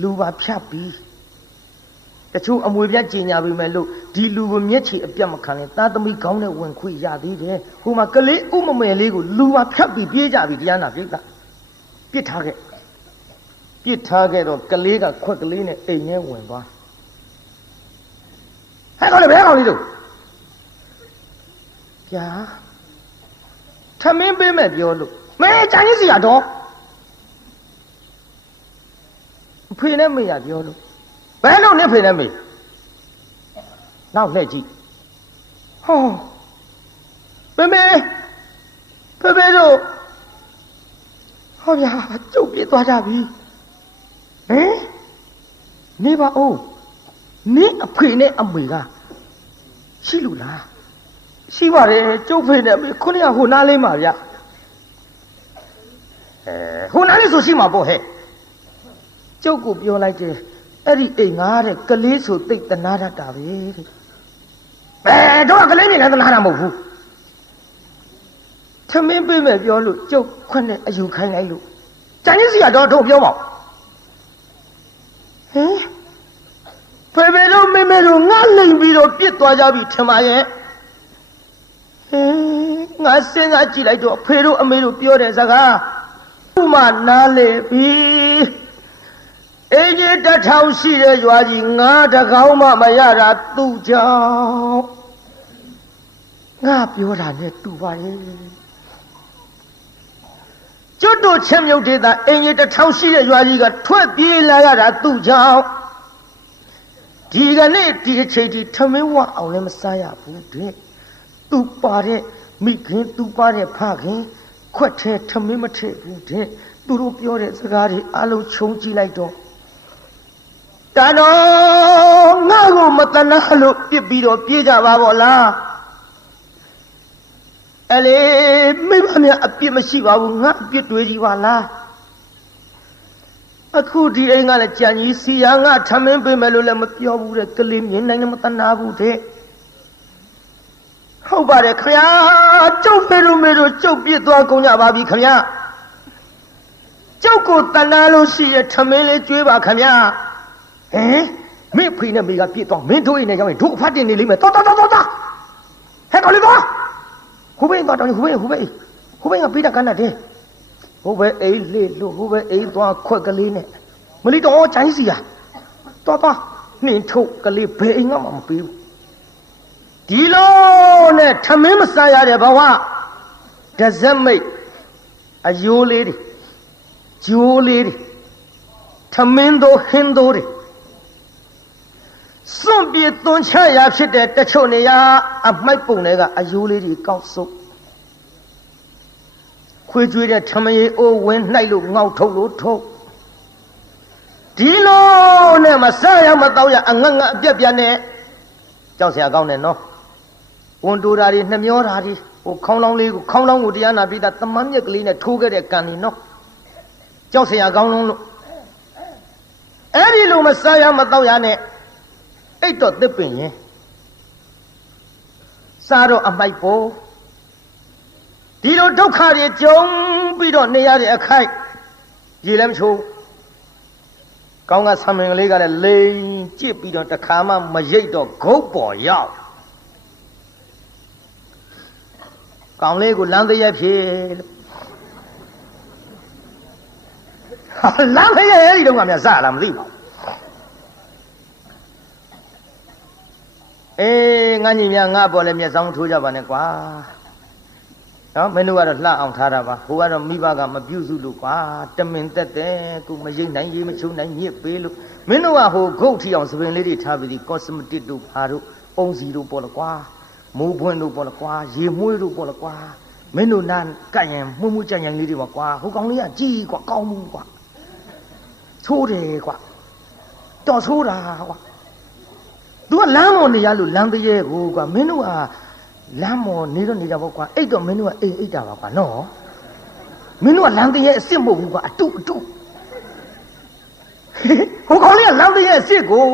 လူပါဖြတ်ပြီးတချို့အမွေပြကြီးညာပြီမဲ့လို့ဒီလူကိုမျက်ခြေအပြတ်မခံရင်သားသမီးကောင်းတဲ့ဝင်ခွေရသေးတယ်ဟိုမှာကလေးဥမမယ်လေးကိုလူပါဖြတ်ပြီးပြေးကြပြီတရားနာပြိတ္တာပြစ်ထားခဲ့တော့ကလေးကခွက်ကလေးနဲ့အိမ်ထဲဝင်သွားဟဲ့ကောင်လေးဘယ်ကောင်လေးတို့ဗျာထမင်းပေးမယ်ပြောလို့မဲကြိုင်ကြီးစီရတော့ဖေနဲ့မေရပြောလို့ဘယ်လို့နဲ့ဖေနဲ့မေနောက်လှည့်ကြည့်ဟောဖေတို့ဟောဗျာကျုပ်ပြေးသွားကြပြီဟင်နေပါဦးနင်းအဖေနဲ့အမေကရှိလို့လားရှိပါတယ်ကျုပ်ဖေနဲ့အမေခုနကဟိုနားလေးမှာဗျဟိုနားလေးဆိုရှိမှာပေါ့ဟဲ့ကျုပ်ကိုပြောလိုက်တယ်အဲ့ဒီအိမ်ငါတဲ့ကလေးဆိုတိတ်တနာတတ်တာပဲတဲ့တော့ကလေးနေလည်းတနာတာမဟုတ်ဘူးထမင်းပေးမယ်ပြောလို့ကျုပ်ခွနဲ့အယူခိုင်းလိုက်လို့ကြံကြီးစီကတော့တို့ပြောပါဟင်ဖေတို့မေမေတို့ငါလိမ်ပြီးတော့ပြစ်သွားကြပြီထင်ပါရဲ့ဟင်ငါစဉ်းစားကြည့်လိုက်တော့ဖေတို့အမေတို့ပြောတဲ့စကားဥမနားလေပြီအေးကြီးတစ်ထောင်ရှိတဲ့ရွာကြီးငါတကောင်းမှမရတာသူ့ကြောင့်ငါပြောတာနဲ့တူပါရဲ့ကျွတ်တို့ချင်းမြုပ်ဒေသအင်ကြီးတစ်ထောင်ရှိတဲ့ရွာကြီးကထွက်ပြေးလာရတာသူ့ကြောင့်ဒီကနေ့ဒီအချိန်ထိထမင်းဝအောင်လည်းမစားရဘူးတဲ့သူပါတဲ့မိခင်သူပါတဲ့ဖခင်ခွက်ထဲထမင်းမထည့်ဘူးတဲ့သူတို့ပြောတဲ့စကားတွေအလုံးခြုံကြည့်လိုက်တော့ တာတော့ငါ့ကိုမတနာလို့ပြစ်ပြီးတော့ပြေးကြပါဗောလားအလေမိမများအပြစ်မရှိပါဘူးငါအပြစ်တွေးကြီးပါလားအခုဒီအိမ်ကလည်းကြံကြီးစီယာငါထမင်းပေးမယ်လို့လည်းမပြောဘူးတဲ့ကလေးမြင်နိုင်လည်းမတနာဘူးတဲ့ဟုတ်ပါတယ်ခင်ဗျာကျုပ်ဖေတို့မေတို့ကျုပ်ပြစ်သွားကုန်ကြပါပြီခင်ဗျာကျုပ်ကိုတနာလို့ရှိရထမင်းလေးကျွေးပါခင်ဗျာဟင်မင်းဖေနဲ့မေကပြစ်သွားမင်းတို့အိမ်နဲ့ရောက်ရင်တို့အဖတ်တင်နေလိမ့်မယ်တော်ဟဲ့တော်လေးတော့ဟိုဘင်းတော့တော်ဟိုဘင်းကပြီးတာကန်းတယ်ဟိုဘဲအိမ်လေးလို့ဟိုဘဲအိမ်သွားခွက်ကလေးနဲ့မလီတော့ချိုင်းစီရတော်နှင်းထုတ်ကလေးဘယ်အိမ်ကမှမပေးဘူးဒီလိုနဲ့ထမင်းမစားရတဲ့ဘဝဒဇက်မိတ်အယိုးလေးတွေဂျိုးလေးတွေထမင်းတို့ဟင်းတို့တွေစွန့်ပြေသွန်ချရာဖြစ်တဲ့တချို့နေရာအမိုက်ပုံတွေကအယိုးလေးတွေကောက်စုပ်ခွေးကြွေးတဲ့ထမရေအိုးဝင်းနှိုက်လို့ငေါက်ထုတ်လို့ထုတ်ဒီလိုနဲ့မဆရမတော့ရအငတ်အပြက်ပြက်နဲ့ကြောက်စရာကောင်းတယ်နော်ဝန်တိုးတာတွေနှမျောတာတွေဟိုခေါင်းလောင်းလေးကိုခေါင်းလောင်းကိုတရားနာပြီးသားတမန်မြက်ကလေးနဲ့ထိုးခဲ့တဲ့ကံนี่နော်ကြောက်စရာကောင်းလုံးလို့အဲ့ဒီလိုမဆရမတော့ရနဲ့အိတ်တော့တစ်ပင်ရင်စားတော့အမိုက်ပေါ်ဒီလိုဒုက္ခတွေကြုံပြီးတော့နေရတဲ့အခိုက်ရေလည်းမချိုးကောင်းကဆံမင်ကလေးကလည်းလိန်ကြည့်ပြီးတော့တခါမှမရိတ်တော့ဂုတ်ပေါ်ရောက်ကောင်းလေးကိုလမ်းတရက်ဖြစ်လို့လမ်းတရက်အဲ့ဒီတော့ကများစလာမသိပါဘူးအေးငါညီများငါပေါ်လည်းမျက်စောင်းထိုးကြပါနဲ့ကွာနော်မင်းတို့ကတော့လှအောင်ထားတာပါဟိုကတော့မိဘကမပြုစုလို့ကွာတမင်တက်တယ်ကိုမရိတ်နိုင်ရေးမချိုးနိုင်မြစ်ပေးလို့မင်းတို့ကဟိုဂုတ်ထီအောင်သပင်လေးတွေထားပြီးဒီကော့စမတစ်တို့ဘာတို့ပုံစီတို့ပေါ်လားကွာမိုးပွင့်တို့ပေါ်လားကွာရေမွှေးတို့ပေါ်လားကွာမင်းတို့နာကတ်ရင်မှုကြံကြံလေးတွေပါကွာဟိုကောင်လေးကကြီးကွာကောင်းမှုကွာသိုးတယ်ကွာတော်သိုးတာကွာသူကလမ်းပေါ်နေရလို့လမ်းတရေကိုကွာမင်းတို့ကလမ်းမော်နေတော့နေတာပေါ့ကွာအိတ်တော့မင်းတို့ကအိတ်တာပါကွာနော်မင်းတို့ကလမ်းတရဲ့အစ်စ်မဟုတ်ဘူးကွာအတုဟိုကောင်လေးကလမ်းတရဲ့အစ်စ်ကို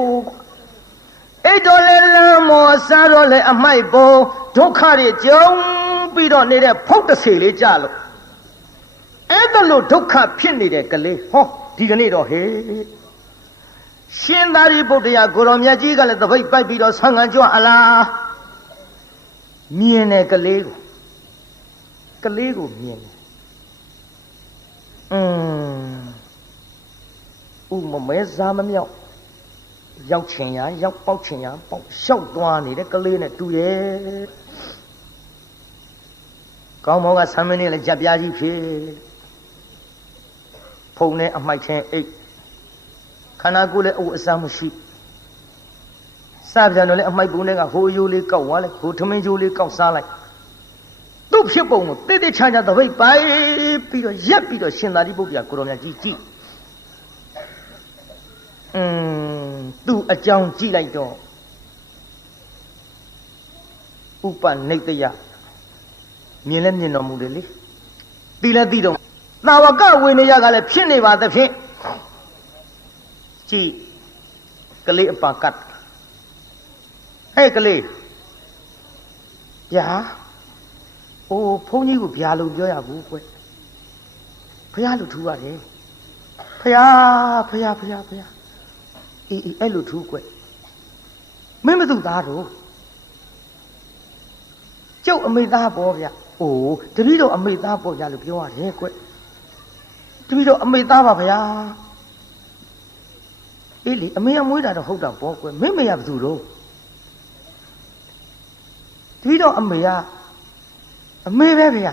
အိတ်တော့လေလမ်းမော်စားတော့လေအမိုက်ပုံဒုက္ခတွေကြုံပြီးတော့နေတဲ့ဖုတ်တဆေလေးကြလို့အဲ့ဒါလို့ဒုက္ခဖြစ်နေတဲ့ကလေးဟောဒီကနေ့တော့ဟေးရှင်သာရိပုတ္တရာကိုရောမြတ်ကြီးကလည်းတပိတ်ပိုက်ပြီးတော့ဆံငံကြွအလားမြင်တယ်ကလေးကိုမြင်တယ်ဥမမဲစားမမြောက်ရောက်ချင်ရရောက်ပေါက်ချင်ရပေါက်လျှောက်သွားနေတဲ့ကလေးနဲ့တူရဲ့ကောင်းမောကဆမ်းမင်းနဲ့လည်းကြက်ပြားကြီးဖြစ်ဖုံနဲ့အမိုက်ချင်းအိတ်ခန္ဓာကိုယ်လည်းအဝတ်အစားမရှိစားပြန်တော့လေအမိုက်ပုံတွေကဟိုရိုးလေးကောက်သွားလိုက်ဟိုထမင်းရိုးလေးကောက်စားလိုက်သူ့ဖြစ်ပုံကိုတိတိချာချာတပိတ်ပိုက်ပြီးတော့ရက်ပြီးတော့ရှင်သာရိပုတ္တရာကိုရောမြတ်ကြီးကြည့်သူ့အကြောင်းကြည့်လိုက်တော့ဥပနိတယမြင်လဲမြင်တော်မူတယ်လေသိလဲသိတော့သာဝကဝိနည်းကလည်းဖြစ်နေပါသဖြင့်ကြည့်ကလေးအပါကတ်ဟဲ့ကလေးဗျာအိုးဘုန်းကြီးကိုဗျာလို့ပြောရဘူးကွဖះလို့ထူရတယ်ဖះအေးအဲ့လိုထူကွမင်းမသူသားတော့ကျုပ်အမေသားပေါ့ဗျအိုးတပည့်တော်အမေသားပေါ့ဗျာလို့ပြောရတယ်ကွတပည့်တော်အမေသားပါဗျာအေးလေအမေကမွေးတာတော့ဟုတ်တာပေါ့ကွမင်းမေကဘယ်သူတော့တပည့်တော်အမေကအမေပဲဗျာ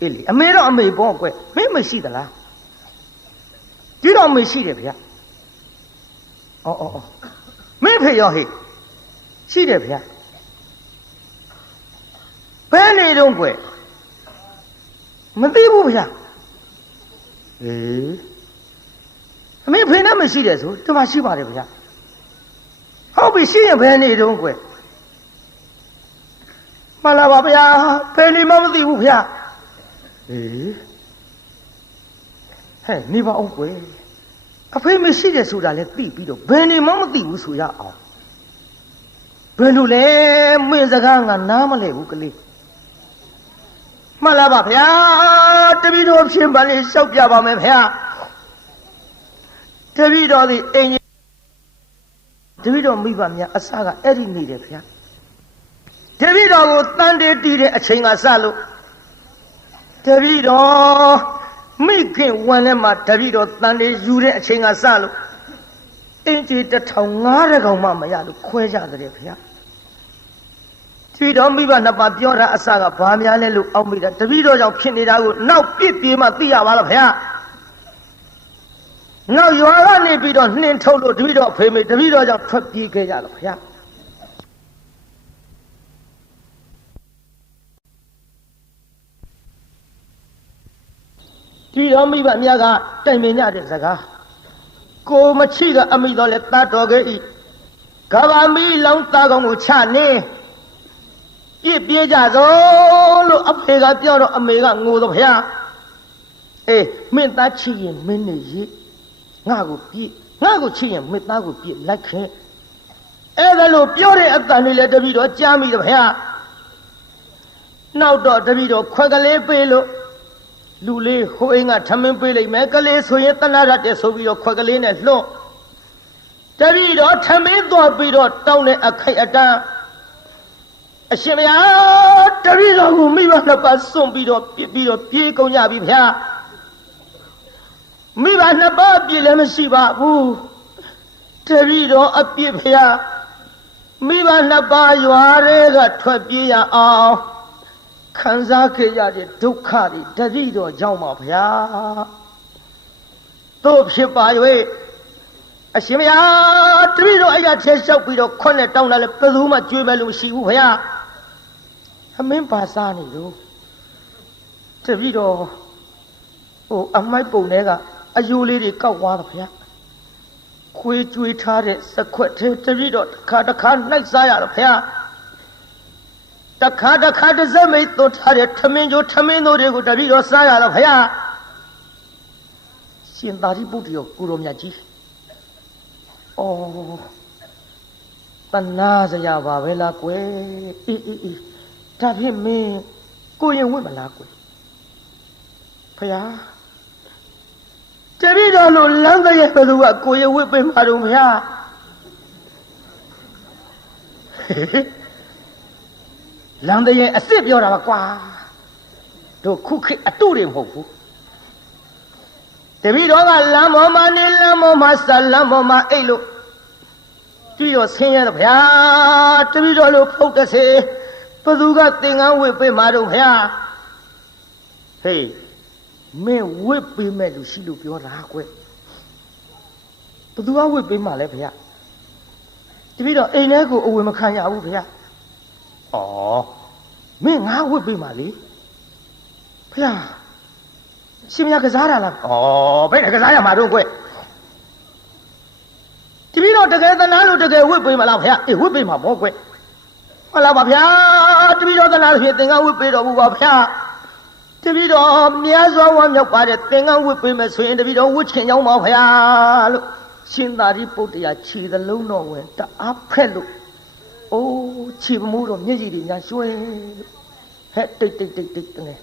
အေးလေအမေတော့အမေပေါ့ကွမင်းမရှိသလားဒီတော့အမေရှိတယ်ဗျာအော်မင်းဖေရောဟေ့ရှိတယ်ဗျာဘယ်နေတော့ကွမသိဘူးဗျာဟေး အမေဖေနဲ့မရှိတယ်ဆိုတမရှိပါတယ်ဗျာဟုတ်ပြီရှိရင်ဘယ်နေတုံးကွယ်မှန်လားပါဗျာဖေနေမှမသိဘူးဗျာအေးဟဲ့နေပါအောင်ကွယ်အဖေမရှိတယ်ဆိုတာလည်းသိပြီးတော့ဘယ်နေမှမသိဘူးဆိုရအောင်ဘယ်လိုလဲမင်းစကားငါနားမလဲဘူးကလေးမှန်လားပါဗျာတပည့်တော်ဖြင့်ပါလေလျှောက်ပြပါမယ်ဗျာတပည့်တော်ဒီအိမ်တပည့်တော်မိဘများအစကအဲ့ဒီနေတယ်ဗျာတပည့်တော်ကိုတန်တေးတီးတဲ့အချိန်ကစလို့တပည့်တော်မိခင်ဝန်ထဲမှာတပည့်တော်တန်တေးယူတဲ့အချိန်ကစလို့အင်ကြီး1500ကောင်မှမရလို့ခွဲကြတယ်ဗျာတပည့်တော်မိဘနှစ်ပါးပြောတာအစကဘာများလဲလို့အောက်မိတာတပည့်တော်ကြောင့်ဖြစ်နေတာကိုနောက်ပြစ်ပြေးမှသိရပါလားဗျာနောက်ရွာကနေပြီးတော့နှင်းထုတ်လို့တပည့်တော်ဖေမေတပည့်တော်ကြောင့်ထွက်ပြေးခဲ့ကြတော့ဗျာတပည့်တော်မိဘများကတိုင်ပင်ကြတဲ့စကားကိုမချိကအမိတော်လဲတတ်တော်ခဲ့ဤကဘာမီလောင်းသားကောင်ကိုချနေပြစ်ပြေးကြသောလို့အဖေကပြောတော့အမေကငိုတော့ဗျာအေးမင်းသားချစ်ရင်မင်းနေရေးငါကိုပြစ်ငါကိုချစ်ရင်မင်းသားကိုပြစ်လိုက်ခဲ့အဲ့ဒါလို့ပြောတဲ့အတန်လေးလည်းတပည့်တော်ကြားမိတယ်ဗျာနောက်တော့တပည့်တော်ခွက်ကလေးပေးလို့လူလေးဟိုအိမ်ကထမင်းပေးလိုက်မယ်ကလေးဆိုရင်တနာရတဲ့ဆိုပြီးတော့ခွက်ကလေးနဲ့လွှတ်တပည့်တော်ထမင်းသွားပြီးတော့တောင်းတဲ့အခိုက်အတန့်အရှင်မယားတပည့်တော်ကိုမိဘနှစ်ပါးစွန့်ပြီးတော့ပြေးကုန်ကြပြီဗျာမိဘနှစ်ပါးပြေးလည်းမရှိပါဘူးတပည့်တော်အပြစ်ဖျားမိဘနှစ်ပါးရွာတွေကထွက်ပြေးရအောင်ခံစားခဲ့ရတဲ့ဒုက္ခတွေတပည့်တော်ကြောင့်ပါဗျာတို့ဖြစ်ပါ၍အရှင်မယားတပည့်တော်အရာထဲလျှောက်ပြီးတော့ခွန်းနဲ့တောင်းလာလဲဘယ်သူမှကြွေးမဲ့လို့မရှိဘူးဗျာအမင်းပါစားနေလို့တပည့်တော်ဟိုအမိုက်ပုံထဲကအယိုးလေးတွေကောက်သွားတယ်ဗျာခွေးကြွေးထားတဲ့စခွက်ထဲတပည့်တော်တစ်ခါနှိုက်စားရတော့ဗျာတခါတစ်စက်မိတ်သွတ်ထားတဲ့ထမင်းတို့တွေကိုတပည့်တော်စားရတော့ဗျာရှင်သာရိပုတ္တရာကိုရောမြတ်ကြီးဩတနာစရာပါပဲလားကွယ်အေးဒါဖြင့်မင်းကိုရင်ဝင့်မလားကွယ်ဖယားတပည့်တော်လို့လမ်းတရဲ့ဘယ်သူကကိုရင်ဝင့်ပေးမှာတော့ဖယားလမ်းတရဲ့အစ်စ်ပြောတာပါကွာတို့ခုခေတ်အတုတွေမဟုတ်ဘူးတပည့်တော်ကလမ်းပေါ်မှာနေလမ်းပေါ်မှာဆက်လမ်းပေါ်မှာအိတ်လို့ပြီးတော့ဆင်းရဲတော့ဗျာတပည့်တော်လို့ဖုတ်တစေဘသူကသင်္ကန်းဝစ်ပေးမှာတော့ဗျာဟေးမင်းဝစ်ပေးမဲ့လူရှိလို့ပြောတာကွယ်ဘသူကဝစ်ပေးမှာလဲဗျာတပည့်တော်အိမ်ထဲကိုအဝင်မခံရဘူးဗျာဩမင်းငါဝစ်ပေးမှာလေဗျာရှင်မရကစားတာလားဩဘယ်နဲ့ကစားရမှာတော့ကွယ်တပည့်တော်တကယ်သနာလို့တကယ်ဝစ်ပေးမလားဗျာအေးဝစ်ပေးမှာပေါ့ကွယ်ဟုတ်လားပါဗျာတပည့်တော်သနာဖြစ်သင်္ကန်းဝစ်ပေးတော်မူပါဗျာတပည့်တော်မြတ်စွာဘုရားမြောက်ပါတဲ့သင်္ကန်းဝစ်ပေးမယ်ဆိုရင်တပည့်တော်ဝစ်ချင်ကြောင်းပါဗျာလို့ရှင်သာရိပုတ္တရာခြေသလုံးတော်ဝင်တအားဖက်လို့အိုးခြေမမိုးတော့မျက်ရည်တွေညာရွှဲဟဲ့တိတ်ငယ်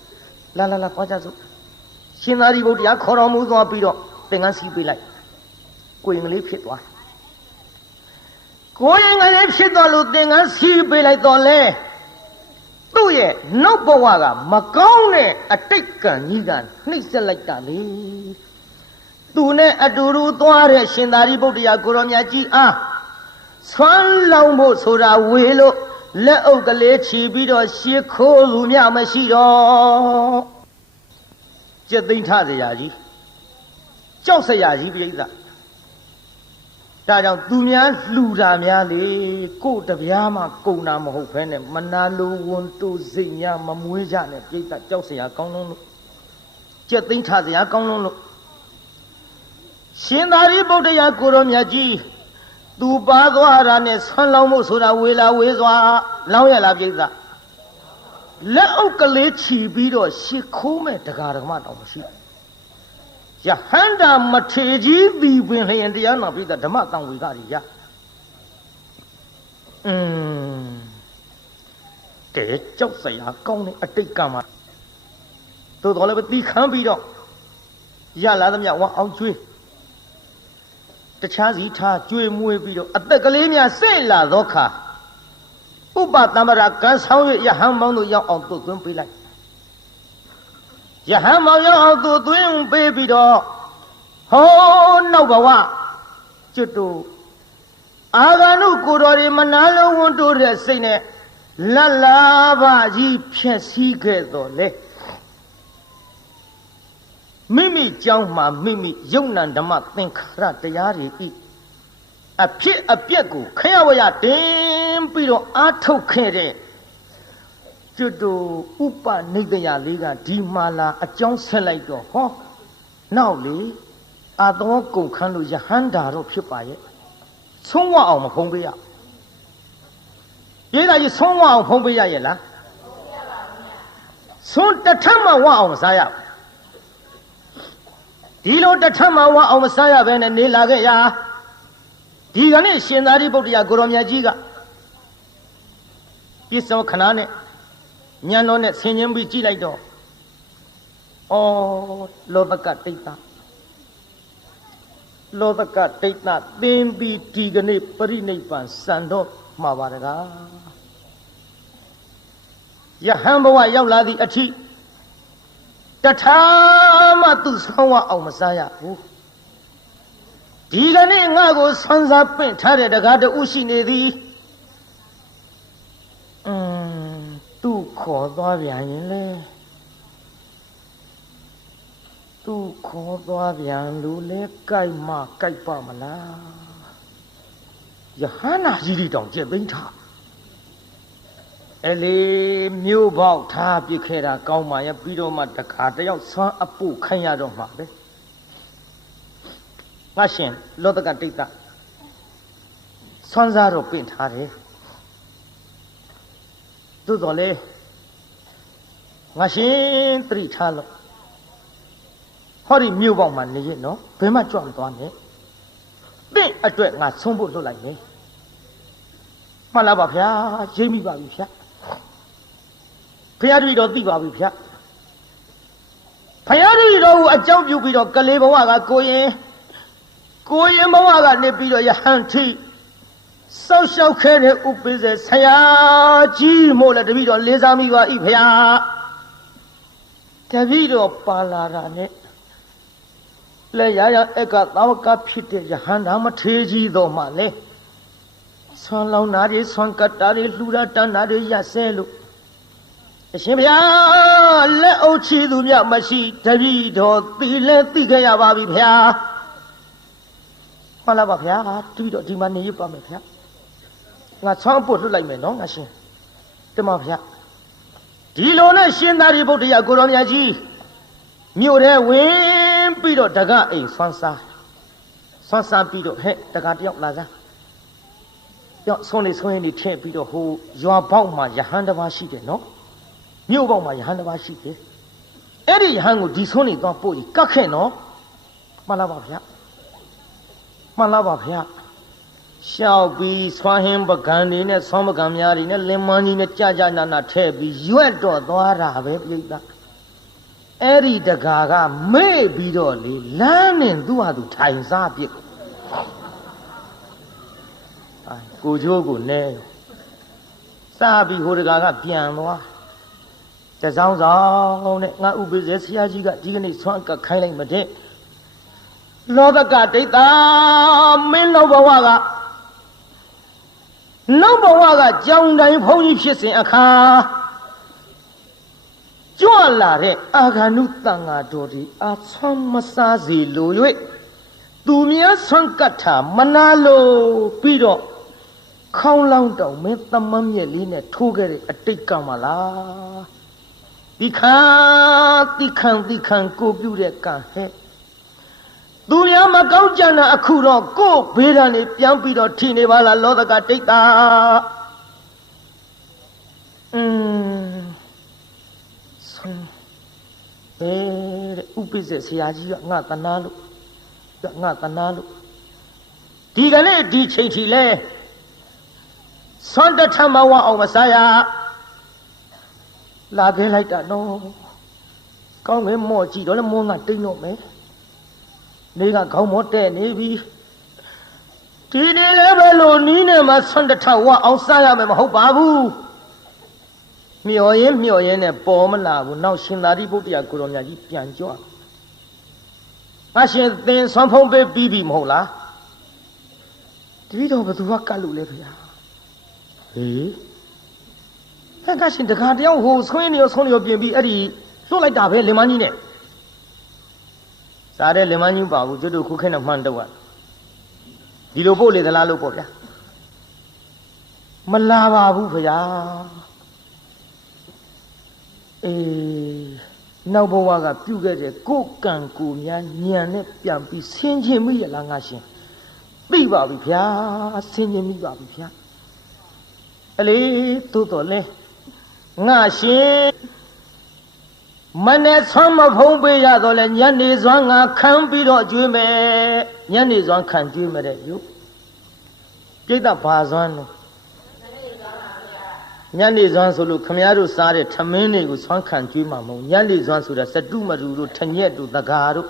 လာသွားကြစို့ရှင်သာရိပုတ္တရာခေါ်တော်မူသွားပြီးတော့သင်္ကန်းစီးပေးလိုက်ကိုရင်ကလေးဖြစ်သွားကိုရင်ကလေးဖြစ်သွားလို့သင်္ကန်းစီးပေးလိုက်တော့လေသူ့ရဲ့နောက်ဘဝကမကောင်းတဲ့အတိတ်ကံကြီးကနှိမ့်ဆက်လိုက်တာလေသူနဲ့အတူတူသွားတဲ့ရှင်သာရိပုတ္တရာကိုရောမြတ်ကြီးအားဆွမ်းလောင်းဖို့ဆိုတာဝေလို့လက်အုပ်ကလေးချီပြီးတော့ရှေးခိုးလူမြမရှိတော့ကျက်သိမ့်ထเสียကြီးကြောက်เสียကြီးပြိဿဒါကြောင့်သူများလှူတာများလေကို့တပြားမှကုန်တာမဟုတ်ဘဲနဲ့မနာလိုဝန်တို့စိတ်များမမွေးကြနဲ့ပြိဿကြောက်เสียကောင်းလုံးလို့ကျက်သိမ့်ထเสียကောင်းလုံးလို့ ရှင်သာရိပုတ္တရာကိုရောမြတ်ကြီးသူပါသွားတာနဲ့ဆွမ်းလောင်းမှုဆိုတာဝေလာဝေးစွာလောင်းရလားပြိဿလက်အုပ်ကလေးချီပြီးတော့ရှ िख ခိုးမဲ့တရားဓမ္မတော်မရှိယဟန္တာမထေကြီးသည်ပင်လျင်တရားနာပြီးဓမ္မတန်ဝေကကြီးရကဲကြောက်စရာကောင်းတဲ့အတိတ်ကမှာသို့တော်လည်းတီးခမ်းပြီးတော့ရလာသမျှဝအောင်ကျွေးတခြားစီထားကျွေးမွေးပြီးတော့အသက်ကလေးများစိတ်လာသောခါဥပတမ္ပရာကံဆောင်၍ယဟန်မောင်းတို့ရောက်အောင်သွတ်သွင်းပေးလိုက်ယဟန်မောင်းရောက်အောင်သွတ်သွင်းပေးပြီးတော့ဟောနောက်ဘဝကျွတ်တို့အာဂန္ဓုကိုတော်တွေမနာလုံးဝန်တိုးတဲ့စိတ်နဲ့လတ်လာပါကြီးဖြည့်ဆည်းခဲ့တော်လေမိမိကြောင်းမှာမိမိယုံနံဓမ္မသင်္ခါရတရားတွေဤအဖြစ်အပျက်ကိုခရဝရတင်ပြီးတော့အာထုတ်ခဲ့တဲ့ကျွတ်တို့ဥပနိဒယလေးကဒီမာလာအကြောင်းဆက်လိုက်တော့ဟောနောက်လေအာသောကုန်ခန်းလို့ယဟန္တာတော့ဖြစ်ပါရဲ့ဆုံးဝအောင်မဖုံးပေးရရေးသားကြီးဆုံးဝအောင်ဖုံးပေးရရဲ့လားဆုံးတထမဝအောင်မစားရဒီလိုတထမဝအောင်မစားရဘဲနဲ့နေလာခဲ့ရဒီကနေ့ရှင်သာရိပုတ္တရာကိုရောမြတ်ကြီးကပြစ္ဆောခဏနဲ့ညံတော်နဲ့ဆင်ញင်းပြီးကြည့်လိုက်တော့ဩလောဘကတိတ်တာလောဘကတိတ်တာသင်ပြီးဒီကနေ့ပရိနိဗ္ဗာန်စံတော့မှာပါတကားယဟန်ဘဝရောက်လာသည့်အထိတထာမှသူဆောင်းဝအောင်မစားရဘူးဒီကနေ့ငါ့ကိုဆွမ်းစားပင့်ထားတဲ့တကားတူရှိနေသည်သူခေါ်သွားပြန်ရင်လေသူခေါ်သွားပြန်လို့လေကြိုက်မှကြိုက်ပါမလားယဟန္တာကြီးတွေတောင်ကျက်သိမ်းထားအလေမြို့ပေါက်ထားပြစ်ခဲ့တာကောင်းပါရဲ့ပြီးတော့မှတခါတယောက်ဆွမ်းအပုခိုင်းရတော့မှာပဲငါရှင်လောတကတိတ်ကဆွမ်းစားတော့ပင့်ထားတယ်သို့တော်လေငါရှင်သတိထားလို့ဟောဒီမြို့ပေါက်မှာနေရနော်ဘယ်မှကြွမသွားနဲ့သင်အတွက်ငါဆုံးဖို့လွတ်လိုက်မယ်မှန်လားပါဗျာရိပ်မိပါပြီဗျာဖရာတပည့်တော်သိပါပြီဗျာဖရာတပည့်တော်ကိုအကြောင်းပြုပြီးတော့ကလေးဘဝကကိုရင်ဘဝကနေပြီးတော့ယဟန်ထိစောက်ရှောက်ခဲ့တဲ့ဥပိ္ပဇေဆရာကြီးမို့လဲတပည့်တော်လေးစားမိပါ၏ဖရာတပည့်တော်ပါလာတာနဲ့လဲရရအကသာဝကဖြစ်တဲ့ယဟန္တာမထေကြီးတော်မှလဲဆွမ်းလောင်းနာတွေဆွမ်းကတ်တာတွေလှူတာတန်းတာတွေရဆဲလို့အရှင်ဘုရားလက်အုပ်ချီသူမြတ်မရှိတပည့်တော်သိလဲသိခဲ့ရပါပြီဘုရားမှန်လားပါဗျာတပည့်တော်ဒီမှာနေရပါမယ်ဗျာငါဆွမ်းပို့လွတ်လိုက်မယ်နော်ငါရှင်တမဗျာဒီလိုနဲ့ရှင်သာရိပုတ္တရာကိုရောမြတ်ကြီးမြို့ထဲဝင်ပြီးတော့တကအိမ်ဆွမ်းစားပြီးတော့ဟဲ့တကတယောက်လာစားရောက်ဆုံးနေဆုံးရင်နေထည့်ပြီးတော့ဟိုရွာပေါက်မှာယဟန်တစ်ပါးရှိတယ်နော်မြို့ပေါက်မှာယဟန်တစ်ပါးရှိတယ်အဲ့ဒီယဟန်ကိုဒီဆုံးနေတော့ပို့ကြီးကတ်ခဲ့နော်မှန်လားပါဗျာမှန်လားပါဗျာရှောက်ပြီးဆွမ်းဟင်းပကံနေနဲ့ဆွမ်းပကံများတွေနဲ့လင်မန်းကြီးနဲ့ကြာနာထည့်ပြီးရွက်တော့သွားတာပဲပြိဿအဲ့ဒီတကာကမေ့ပြီးတော့လေလမ်းနဲ့သူ့ဟာသူထိုင်စားပြစ်ကိုချိုးကိုနဲစားပြီးဟိုတကာကပြန်သွားတစောင်းဆောင်နဲ့ငါဥပိ္ပဇေဆရာကြီးကဒီကနေ့ဆွမ်းကခိုင်းလိုက်မတဲ့လောဘကဒိဋ္ဌာမင်းလောဘဝကကြောင်တိုင်းဘုန်းကြီးဖြစ်စဉ်အခါကြွလာတဲ့အာဂန္ဓုတန်ဃာတော်ဒီအာဆွမ်းမစားစီလို၍သူများဆွမ်းကတ်တာမနာလို့ပြီးတော့ခေါင်းလောင်းတောင်မင်းသမမ်းမြက်လေးနဲ့ထိုးခဲ့တဲ့အတိတ်ကမလားဒီခံကိုပြုတဲ့ကံဟဲ့ သူများမကောင်းကြတာအခုတော့ကို့ဘေးဒဏ်နေပြန်ပြီးတော့ထိနေပါလားလောသကတိတ်တာဥပိ္ပဇဆရာကြီးကငါတနာလို့ဒီကနေ့ဒီချိန်ထိလဲဆွမ်းတထမဝအောင်မစားရလာခဲ့လိုက်တာနော်ကောင်းငယ်မော့ကြည့်တော့လည်းမောငါတိတ်တော့မယ်နေကခေါင်းမော့တဲ့နေပြီဒီနေ့လည်းပဲလို့နီးနေမှာဆွမ်းတထဝအောင်စားရမယ်မဟုတ်ပါဘူးမျော်ရင်နဲ့ပေါ်မလာဘူးနောက်ရှင်သာရိပုတ္တရာကိုရောင်မြတ်ကြီးပြန်ကြွငါရှင်သင်ဆွမ်းဖုံးပေးပြီးပြီမဟုတ်လားတပည့်တော်ဘသူကကတ်လို့လဲခင်ဗျာဟေးငါရှင်တခါတယောက်ဟိုဆွင်းနေရောပြင်ပြီးအဲ့ဒီလွတ်လိုက်တာပဲလင်မကြီးနဲ့စားတဲ့လင်မကြီးပါဘူးကျွတ်တို့ခုခဲနဲ့မှန်တော့ဒီလိုပို့လေသလားလို့ပေါ့ဗျာမလာပါဘူးခင်ဗျာနောက်ဘဝကပြုခဲ့တဲ့ကိုယ်ကံကိုများညံနဲ့ပြန်ပြီးဆင်းခြင်းမိရလားငါရှင်သိပါပြီဗျာဆင်းခြင်းမိပါပြီဗျာအလေသို့တော်လဲငါရှင်မနဲ့ဆွမ်းမဖုံးပေးရတော့လဲညနေစွမ်းငါခံပြီးတော့ကျွေးမယ်ညနေစွမ်းခံကျွေးမယ်တဲ့ယူပြိတ္တဘာစွမ်းလို့ညနေစွမ်းဆိုလို့ခမည်းတော်စားတဲ့ထမင်းတွေကိုဆွမ်းခံကျွေးမှာမဟုတ်ညနေစွမ်းဆိုတာစတုမရူတို့ထညက်တို့တကာတို့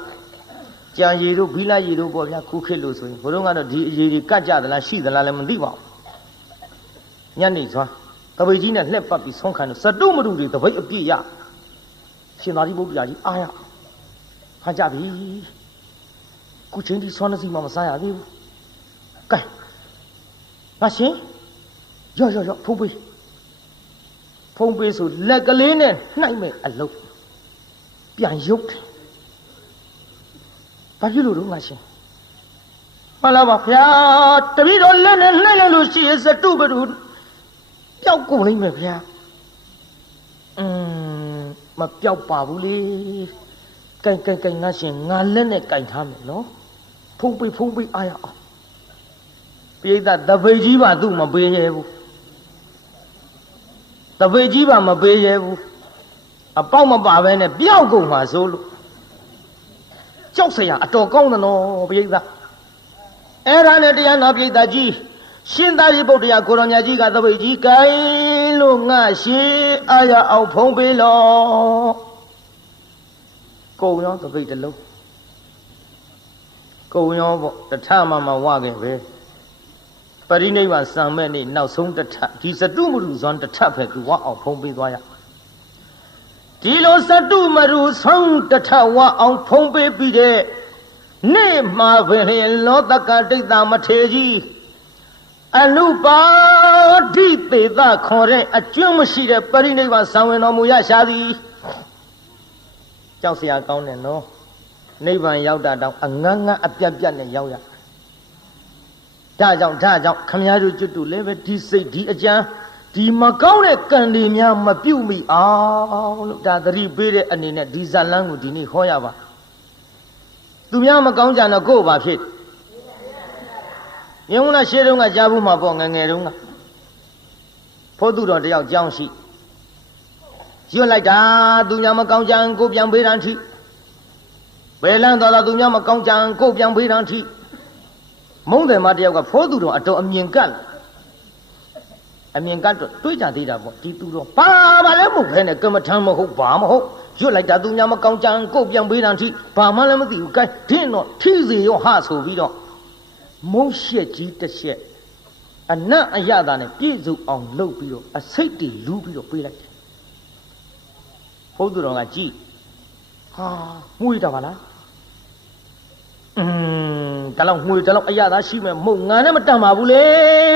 ကြံရည်တို့ဘီလာရည်တို့ပေါ့ဗျာခုခေတ်လို့ဆိုရင်ဘုရားကတော့ဒီအရည်တွေကတ်ကြသလားရှိသလားလည်းမသိပါဘူးညနေစွမ်းတပိတ်ကြီးနဲ့လှက်ပတ်ပြီးဆွမ်းခံလို့စတုမရူတွေတပိတ်အပြည့်ရရှင်သာရိပုတ္တရာကြီးအားရဟာကြပြီခုချင်းဒီဆွမ်းနေစီမှမစားရသေးဘူးကဲငါရှင်ရော့ဖုံးပေးဆိုလက်ကလေးနဲ့နှိုက်မဲ့အလုပ်ပြန်ရုပ်တယ်ဘာဖြစ်လို့တော့ငါရှင်မှန်လားပါဗျာတပည့်တော်လက်နဲ့နှိုက်လိုက်လို့ရှိရင်စတုပတုပျောက်ကုန်လိမ့်မယ်ဗျာမပျောက်ပါဘူးလေကဲငါရှင်ငါလက်နဲ့ကင်ထားမယ်နော်ဖုံးပေးအားရအောင်ပိဋကတပိတ်ကြီးပါသူ့မပေးရဲဘူးတပိတ်ကြီးပါမပေးရဲဘူးအပေါက်မပါပဲနဲ့ပျောက်ကုန်မှာဆိုလို့ကြောက်စရာအတော်ကောင်းတယ်နော်ပိဋကအဲ့ဒါနဲ့တရားနာပိဋကကြီးရှင်သာရိပုတ္တရာကိုရောင်မြတ်ကြီးကတပိတ်ကြီးကိုင်းလို့ငါရှိအားရအောင်ဖုံးပေးလို့ကုံရောတပိတ်တစ်လုံးကုံရောပေါ့တထမဝခဲ့ပဲပရိနိဗ္ဗာန်စံမဲ့နေ့နောက်ဆုံးတထဒီစတုမရူဇွန်တထပဲသူဝအောင်ဖုံးပေးသွားရဒီလိုစတုမရူဆုံးတထဝအောင်ဖုံးပေးပြီးတဲ့နေ့မှာပင်လောတကတိတ်တာမထေကြီးအနုပါဒိသေသခေါ်တဲ့အကျွမ်းမရှိတဲ့ပရိနိဗ္ဗာန်ဆောင်ဝင်တော်မူရရှာသည်ကြောက်စရာကောင်းတယ်နော်နိဗ္ဗာန်ရောက်တာတောင်အငန်းငန်းအပြတ်ပြတ်နဲ့ရောက်ရဒါကြောင့်ခမည်းတော်ကျွတ်တူလည်းပဲဒီစိတ်ဒီအကြံဒီမကောင်းတဲ့ကံတွေများမပြုတ်မိအောင်လို့ဒါသတိပေးတဲ့အနေနဲ့ဒီဇာလန်းကိုဒီနေ့ဟောရပါသူများမကောင်းကြတော့ကိုယ့်ဘာဖြစ်ညုံလာရှေ့တုန်းကကြားဘူးမှာပေါ့ငငယ်တုန်းကဖို့သူတော်တယောက်ကြောင်းရှိရွတ်လိုက်တာသူများမကောင်းကြံကိုပြန်ပေးတန်းထိဘယ်လန်းတော်သူများမကောင်းကြံကိုပြန်ပေးတန်းထိမုံတယ်မတယောက်ကဖိုးသူတော်အတော်အမြင်ကတ်တော့တွေးကြသေးတာပေါ့ဒီသူတော်ဘာလည်းမဟုတ်ခဲနဲ့ကမ္မထမ်းမဟုတ်ဘာမဟုတ်ရွတ်လိုက်တာသူများမကောင်းကြံကိုပြန်ပေးတန်းထိဘာမှလည်းမသိဘူးကဲဒင်းတော့ထိစေရောဟဆိုပြီးတော့မုံရှက်ကြီးတစ်ချက်အနတ်အရသာနဲ့ပြည့်စုံအောင်လုပ်ပြီးတော့အစိတ်တွေလူးပြီးတော့ပေးလိုက်တယ်ဘုသူတော်ကကြည့်ဟာမှုရတာပါလားဒါလောက်ငွေဒါလောက်အရသာရှိမဲ့မဟုတ်ငါနဲ့မတန်ပါဘူးလေ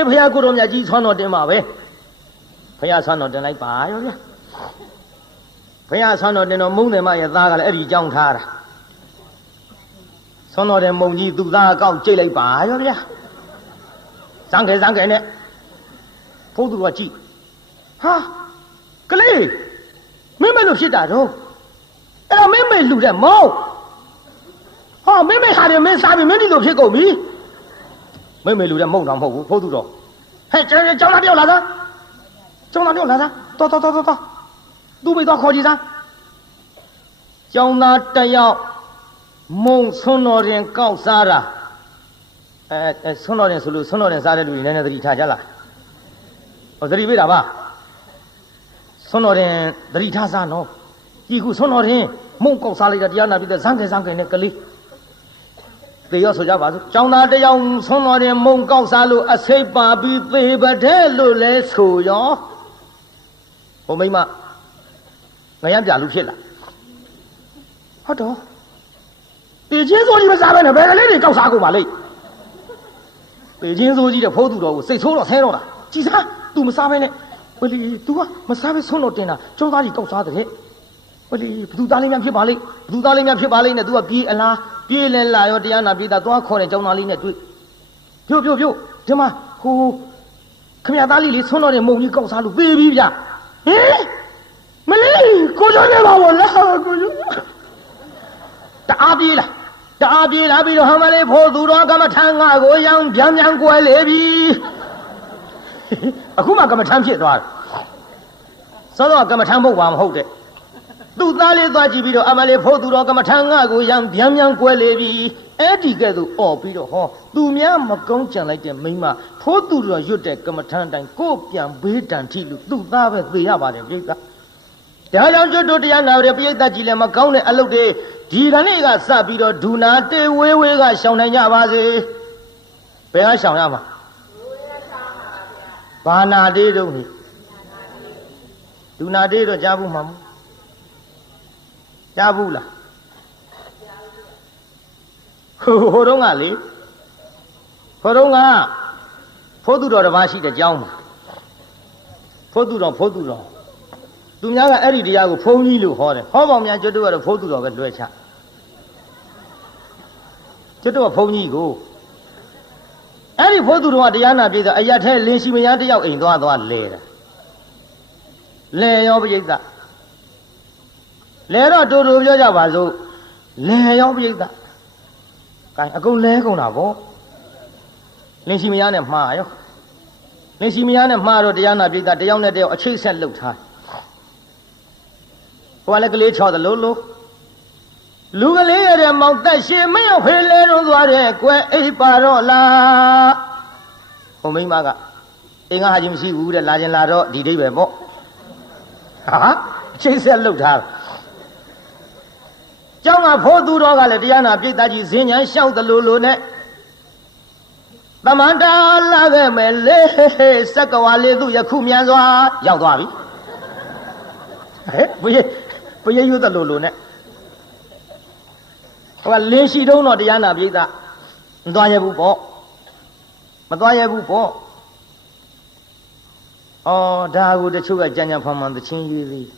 ဘုရားကိုတော်မြတ်ကြီးဆွမ်းတော်တင်ပါပဲဘုရားဆွမ်းတော်တင်လိုက်ပါရောဗျာဘုရားဆွမ်းတော်တင်တော်မုံတယ်မရဲ့သားကလည်းအဲ့ဒီကြောင်းထားတာဆွမ်းတော်တဲ့မုံကြီးသူ့သားအကောက်ကြိတ်လိုက်ပါရောဗျာစမ်းခဲနဲ့ဘုသူတော်ကကြည့်ဟာကလေးမင်းမလို့ဖြစ်တာတော့အဲ့တော့မင်းမေလူတဲ့မောင်းဟ哦，妹妹啥的没啥的，没你都撇狗皮。妹妹留在梦上跑步跑多少？嘿，这叫他掉来的，叫他掉来的，到，都没到考级上。叫那这要梦村老人搞啥了？村老人说村老人啥的路人家这里查去了。我这里为啥吧？村老人这里查啥呢？一个村老人梦搞啥来着？底下那边的上开那个里。对要说家话说，叫那这要村老人梦搞啥路？谁把比对不对路来抽呀？我没嘛，我也别路去了。好的，北京手机的啥玩意儿？别个来的搞啥狗嘛嘞？北京手机的跑多少？谁抽了踩了了？几啥？都没啥玩意儿。我哩都啊，没啥玩意存了点呐，叫哪里搞啥的嘞？我哩不都打里面撇巴嘞？不都打里面撇巴嘞呢？都要别啦，别来啦！要这样那别的多可能叫哪里呢？对，表，怎么？看面打里里存了点梦，你搞啥路？别呀！哎，没嘞，过去来把我了，过去。打别了，比如他们来跑多少，干嘛谈啊？我样边过来比。啊，恐怕干嘛谈撇多少？说到干嘛谈不完后的，都哪里抓起比如他们来跑多少，干嘛谈啊？我样边过来比。哎，这个都哦，比如哈，都面没讲讲来点没嘛，跑多少有点干嘛谈但个边不谈提路，都哪位对呀吧的别个。这样就这样那的别个几年嘛讲的阿路的。ဒီကနေ့ကစပြီးတော့ဒူနာတေဝေဝေကရှောင်နိုင်ကြပါစေဘယ်ကရှောင်ရမှာဘာနာတေးတုံးနေဒူနာတေးတော့ကြားဘူးမှာမကြားဘူးလားဟိုတုန်းကလေဖိုးသူတော်တစ်ပါးရှိတဲ့ကျောင်းမှာဖိုးသူတော်သူများကအဲ့ဒီတရားကိုဖုံးကြီးလို့ဟောတယ်ဟောပေါင်းများကျွတ်တို့ကတော့ဖိုးသူတော်ပဲလွှဲချကျွတ်တို့ကဖုံးကြီးကိုအဲ့ဒီဖိုးသူတော်ကတရားနာပြည်အရထဲလင်းရှိမယားတယောက်အိမ်သွားလဲတာလဲရောပြိဿလဲတော့တူပြောကြပါစို့လဲရောပြိဿကဲအကုန်လဲကုန်တာဗောလင်းရှိမယားနဲ့မှားရောလင်းရှိမယားနဲ့မှားတော့တရားနာပြည်တယောက်နဲ့တယောက်အချိတ်ဆက်လှုပ်ထားဟိုကလည်းကလေးချော်တယ်လို့လူကလေးရတဲ့မောင်တက်ရှင်မရောက်ဖေးလဲတော့သွားတယ်ကွယ်အိပ်ပါတော့လားဟိုမိမကအင်းကဟာကြီးမရှိဘူးတဲ့လာခြင်းလာတော့ဒီဒိဗ္ဗေပေါ့ဟာအချိတ်ဆက်လှုပ်ထားကျောင်းကဖိုးသူတော်ကလည်းတရားနာပြိတ္တာကြီးဇင်းညာလျှောက်တယ်လို့နဲ့သမန္တာလာခဲ့မယ်လေစက္ကဝါလေးသူယခုမြန်စွာရောက်သွားပြီဟဲ့ဘုရားရွတ်တယ်လို့နဲ့ဟိုကလင်းရှိတုံးတော့တရားနာပြိတ္တာမသွားရဘူးပေါ့အော်ဒါကိုတချို့ကကြံဖန်ဖန်သချင်းရွေးပြီး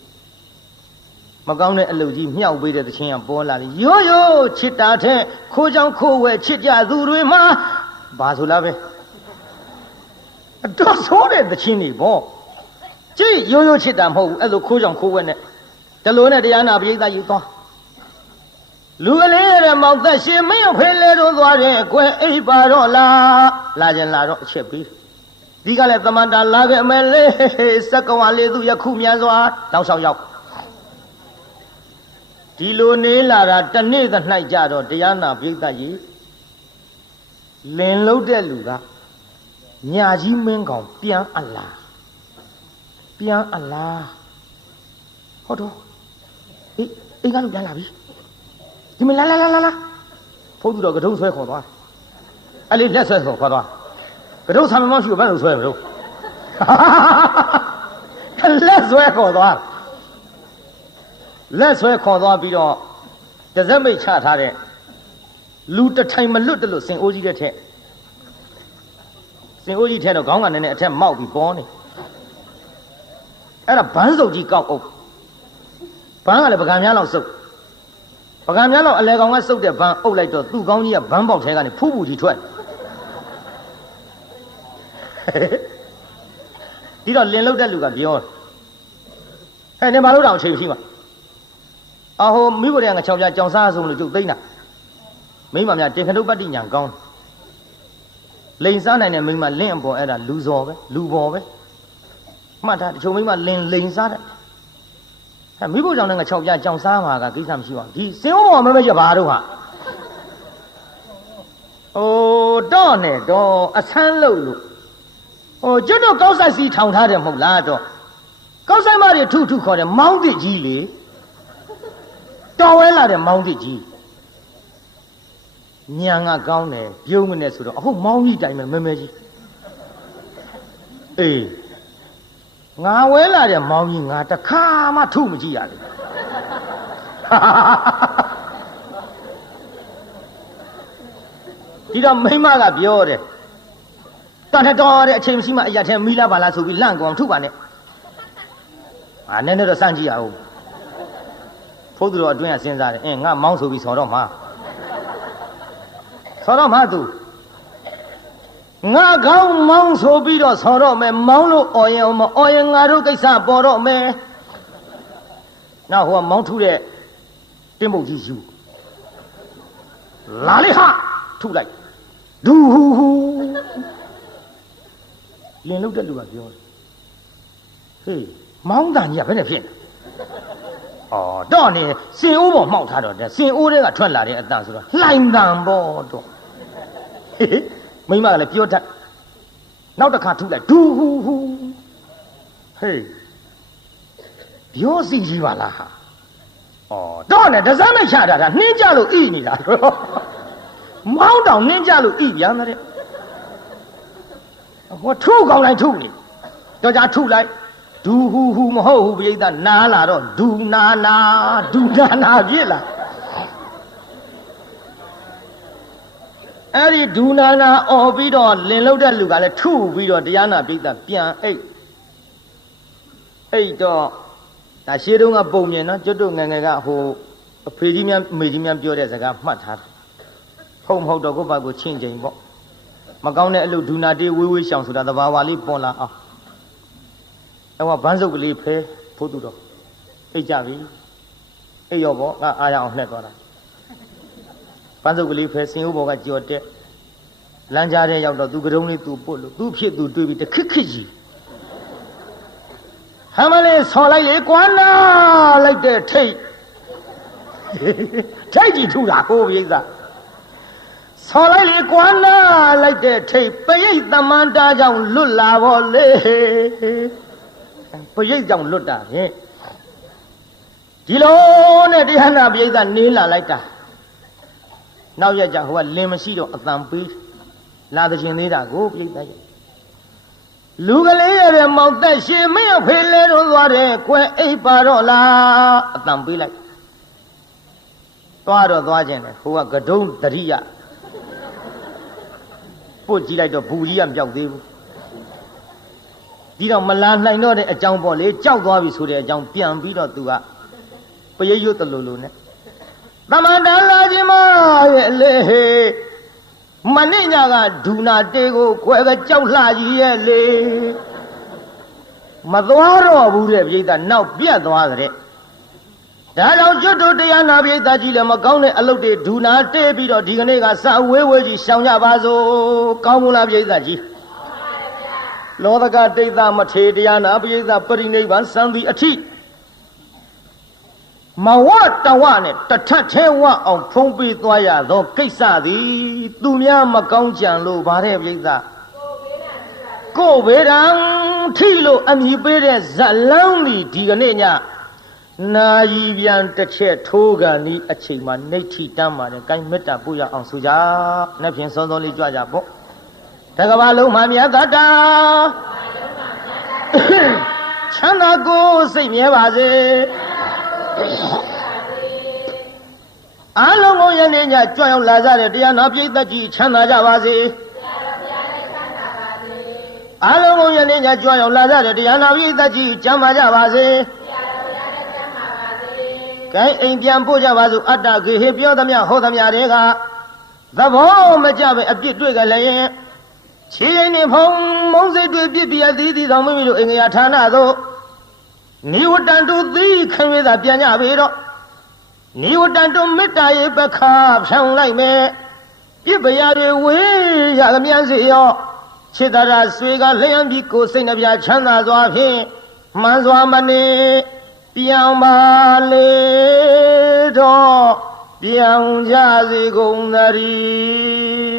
မကောင်းတဲ့အလုပ်ကြီးမြောက်ပေးတဲ့သချင်းကပေါ်လာတယ်ရိုးချစ်တာတဲ့ခိုးချောင်းခိုးဝဲချစ်ကြသူတွေမှာဘာဆိုလားပဲအတော်ဆိုးတဲ့သချင်းတွေပေါ့ကြည့်ရိုးချစ်တာမဟုတ်ဘူးအဲ့လိုခိုးချောင်းခိုးဝဲနဲ့တလို့နဲ့တရားနာပရိသတ်ယူသွားလူကလေးရဲ့မောင်သက်ရှင်မင်းဖေးလေတော့သွားတယ်ကွယ်အိပ်ပါတော့လားလာခြင်းလာတော့အချက်ပြီးဒီကလည်းသမန္တာလာခဲ့မယ်လေစက္ကဝါလေးသူယခုမြန်စွာတောင်းဆောင်ရောက်ဒီလိုနေလာတာတနေ့သ၌ကြတော့တရားနာပရိသတ်ကြီးလင်လုံးတဲ့လူကညာကြီးမင်းကောင်ပြန်အလားဟုတ်တော့အိမ်ကလူပြန်လာပြီဒီမလာဖုန်းသူတော့ကတုံးဆွဲခေါ်သွားအဲ့လေးလက်ဆွဲခေါ်သွားကတုံးဆံမမရှိဘူးဘယ်လိုဆွဲမလို့လက်ဆွဲခေါ်သွားပြီးတော့တစက်မိတ်ချထားတဲ့လူတထိုင်မလွတ်တယ်လို့စင်အိုးကြီးတဲ့ထက်တော့ခေါင်းကနည်းနည်းအထက်မောက်ပြီးပေါ်နေအဲ့ဒါဘန်းစုပ်ကြီးကောက်အုပ်ဘန်းကလည်းပကံများလောက်စုပ်ပကံများလောက်အလဲကောင်ကစုပ်တဲ့ဘန်းအုပ်လိုက်တော့သူ့ကောင်းကြီးကဘန်းပေါက်ထဲကနေဖူးကြီးထွက်ဒီတော့လင်လုတ်တဲ့လူကပြောဟဲ့နေမလို့တော့အချိန်ရှိမှာအဟိုမိဘတွေကငါ6ပြကြောင်စားဆုံးလို့ကျုပ်သိမ့်တာ မိမများတေခဏုပတ္တိညာကောင်းလိန်စားနိုင်တဲ့မိမလင့်အပေါ်အဲ့ဒါလူစော်ပဲလူပေါ်ပဲမှတ်ထားတချို့မိမလင်လိန်စားတယ်ဟဲ့မိဖို့ကြောင့်လည်းငါ6ပြကြောင်စားမှာကကိစ္စမရှိပါဘူးဒီစင်ဦးပေါ်မမဲရပါတော့ဟာအိုးတော့နဲ့တော့အဆန်းလို့ကျွတ်တော့ကောက်ဆိုင်စီထောင်ထားတယ်မဟုတ်လားတော့ကောက်ဆိုင်မတွေထုခေါ်တယ်မောင်းသစ်ကြီးလေတော်ဝဲလာတဲ့မောင်းသစ်ကြီးညံကကောင်းတယ်ပြုံးမနဲ့ဆိုတော့အခုမောင်းကြီးတိုင်မဲမဲကြီးအေးငါဝဲလာတဲ့မောင်းကြီးငါတခါမှထုမကြည့်ရဘူးဒီတော့မိမကပြောတယ်တန်တော်တဲ့အချိန်မရှိမှအရာထဲမီးလာပါလားဆိုပြီးလန့်ကောင်ထုပါနဲ့နည်းနည်းတော့စမ်းကြည့်ရအောင်ဖိုးသူတော်အတွင်းကစဉ်းစားတယ်ငါမောင်းဆိုပြီးဆော်တော့မှာသူငါကောင်းမောင်းဆိုပြီးတော့ဆော်တော့မယ်မောင်းလို့အော်ရင်မအော်ရင်ငါတို့ကိစ္စပေါ်တော့မယ်နောက်ဟိုကမောင်းထုတဲ့တင်းပုတ်ကြီးယူလာလေဟာထုလိုက်ဒူဟူဟူလင်လုတ်တဲ့လူကပြောတယ်ဟေးမောင်းတန်ကြီးကဘယ်နဲ့ဖြစ်လဲတော့နေစင်အိုးပေါ်မှောက်ထားတော့တဲ့စင်အိုးတွေကထွက်လာတဲ့အတန်ဆိုတော့လှိုင်တန်ပေါ့တော့မိမကလည်းပြောတတ်နောက်တစ်ခါထုလိုက်ဒူဟူဟူဟေးပြောစီကြီးပါလားဟာတော့နေဒဇမ်းနဲ့ချတာနှင်းကြလို့ဣနေတာမောင်းတောင်နှင်းကြလို့ဣပြန်တဲ့ဟိုထုကောင်းတိုင်းထုနေတော့ကြာထုလိုက်ဒူဟူဟူမဟုတ်ဘူးပြိဿနားလာတော့ဒူနာနာဖြစ်လာအဲ့ဒီဒူနာနာអော်ပြီးတော့လင်လုတ်တဲ့လူကလည်းထုပြီးတော့တရားနာပြိဿပြန်အိတ်တော့ဒါရှေးတုန်းကပုံမြင်နော်ကျွတ်တို့ငယ်ငယ်ကဟိုအဖေကြီးများမေကြီးများပြောတဲ့စကားမှတ်ထားတယ်ဟုတ်မဟုတ်တော့ကိုယ့်ဘာကိုချင်းချင်းပေါ့မကောင်းတဲ့အလုပ်ဒူနာတေးဝေးရှောင်ဆိုတာသဘာဝလေးပေါ်လာအောင်အဲ့မှာဘန်းစုပ်ကလေးဖဲဖို့သူတော့အိတ်ကြပြီအိတ်ရောပေါ့ငါအားရအောင်လှက်သွားတာဘန်းစုပ်ကလေးဖဲစင်ဦးဘော်ကကြော်တက်လမ်းကြားထဲရောက်တော့သူကတုံးလေးသူပုတ်လို့သူဖြစ်သူတွေးပြီးတခစ်ကြီးဟမ်းမလေးဆော်လိုက်လေကွာနာလိုက်တဲ့ထိတ်ကြီးထူတာကိုပြိဿဆော်လိုက်လေကွာနာလိုက်တဲ့ထိတ်ပရိတ်သမန္တာကြောင့်လွတ်လာပါလေပရိတ်ကြောင့်လွတ်တာဖြင့်ဒီလိုနဲ့တရားနာပရိတ်ကနေလာလိုက်တာနောက်ရကြဟိုကလင်မရှိတော့အတန်ပေးလာတဲ့ရှင်သေးတာကိုပရိတ်ရဲ့လူကလေးရတဲ့မောက်သက်ရှင်မင်းအဖေလဲတော့သွားတယ်ကွယ်အိပ်ပါတော့လားအတန်ပေးလိုက်သွားခြင်းတယ်ဟိုကကတုံးတရိယပို့ကြည့်လိုက်တော့ဘူးကြီးကမပြောက်သေးဘူးဒီတော့မလာနိုင်တော့တဲ့အကြောင်းပေါ့လေကြောက်သွားပြီဆိုတဲ့အကြောင်းပြန်ပြီးတော့သူကပရိယွတ်တလူလူနဲ့သမန္တလာခြင်းမရဲ့လေမနေ့ညကဒူနာတေကိုခွဲပဲကြောက်လှကြီးရဲ့လေမသွားတော့ဘူးတဲ့ပြိဿနောက်ပြတ်သွားကြတဲ့ဒါကြောင့်ကျွတ်တို့တရားနာပြိဿကြီးလည်းမကောင်းတဲ့အလုပ်တွေဒူနာတေပြီးတော့ဒီကနေ့ကစဝေးကြီးရှောင်ကြပါစို့ကောင်းမလားပြိဿကြီးလောကဒိဋ္ဌမထေတရားနာပြိဿပရိနိဗ္ဗာန်စံသည်အထိမဝတဝနဲ့တထက်ထဲဝအောင်ဖုံးပေးသွားရသောကိစ္စသည်သူများမကောင်းကြံလို့ဗါတဲ့ပြိဿကိုဘေးရန်ထိလို့အမိပေးတဲ့ဇလန်းသည်ဒီကနေ့ညနာယီပြန်တစ်ချက်ထိုးကန်ဤအချိန်မှာနှိဋ္ဌိတမ်းပါတယ်ကိုင်းမေတ္တာပို့ရအောင်ဆိုကြနှစ်ဖြင့်စောစောလေးကြွကြပေါ့တကဘာလုံးမှာမြတ်တာချမ်းသာကိုစိတ်မြဲပါစေအားလုံးကိုယနေ့ညကြွရောက်လာကြတဲ့တရားနာပရိသတ်ကြီးချမ်းသာကြပါစေအားလုံးကိုယနေ့ညကြွရောက်လာကြတဲ့တရားနာပရိသတ်ကြီးချမ်းသာကြပါစေကဲအိမ်ပြန်ပို့ကြပါစို့အတ္တခေဟေပြောသမျှဟောသမျှတွေကသဘောမကျပဲအပြစ်တွေ့ကြလည်းခြေရင်နေဖုံမုံစိတ်တွေပြစ်ပြအသီးသီးဆောင်မိမိတို့အင်္ဂယာဌာနသို့နိဝတ္တန်တုသီခံရတာပြန်ကြပြီတော့ နိဝတ္တံတုမေတ္တာရေပခါဖြောင်းလိုက်မယ်ပြစ်ပရာတွေဝေးရမြန်းစေရောခြေတရာဆွေကလျှံပြီးကိုယ်စိတ်နှပြချမ်းသာစွာဖြင့်မှန်စွာမနေပြောင်းပါလေတော့ပြောင်းကြစေကုန်သတည်း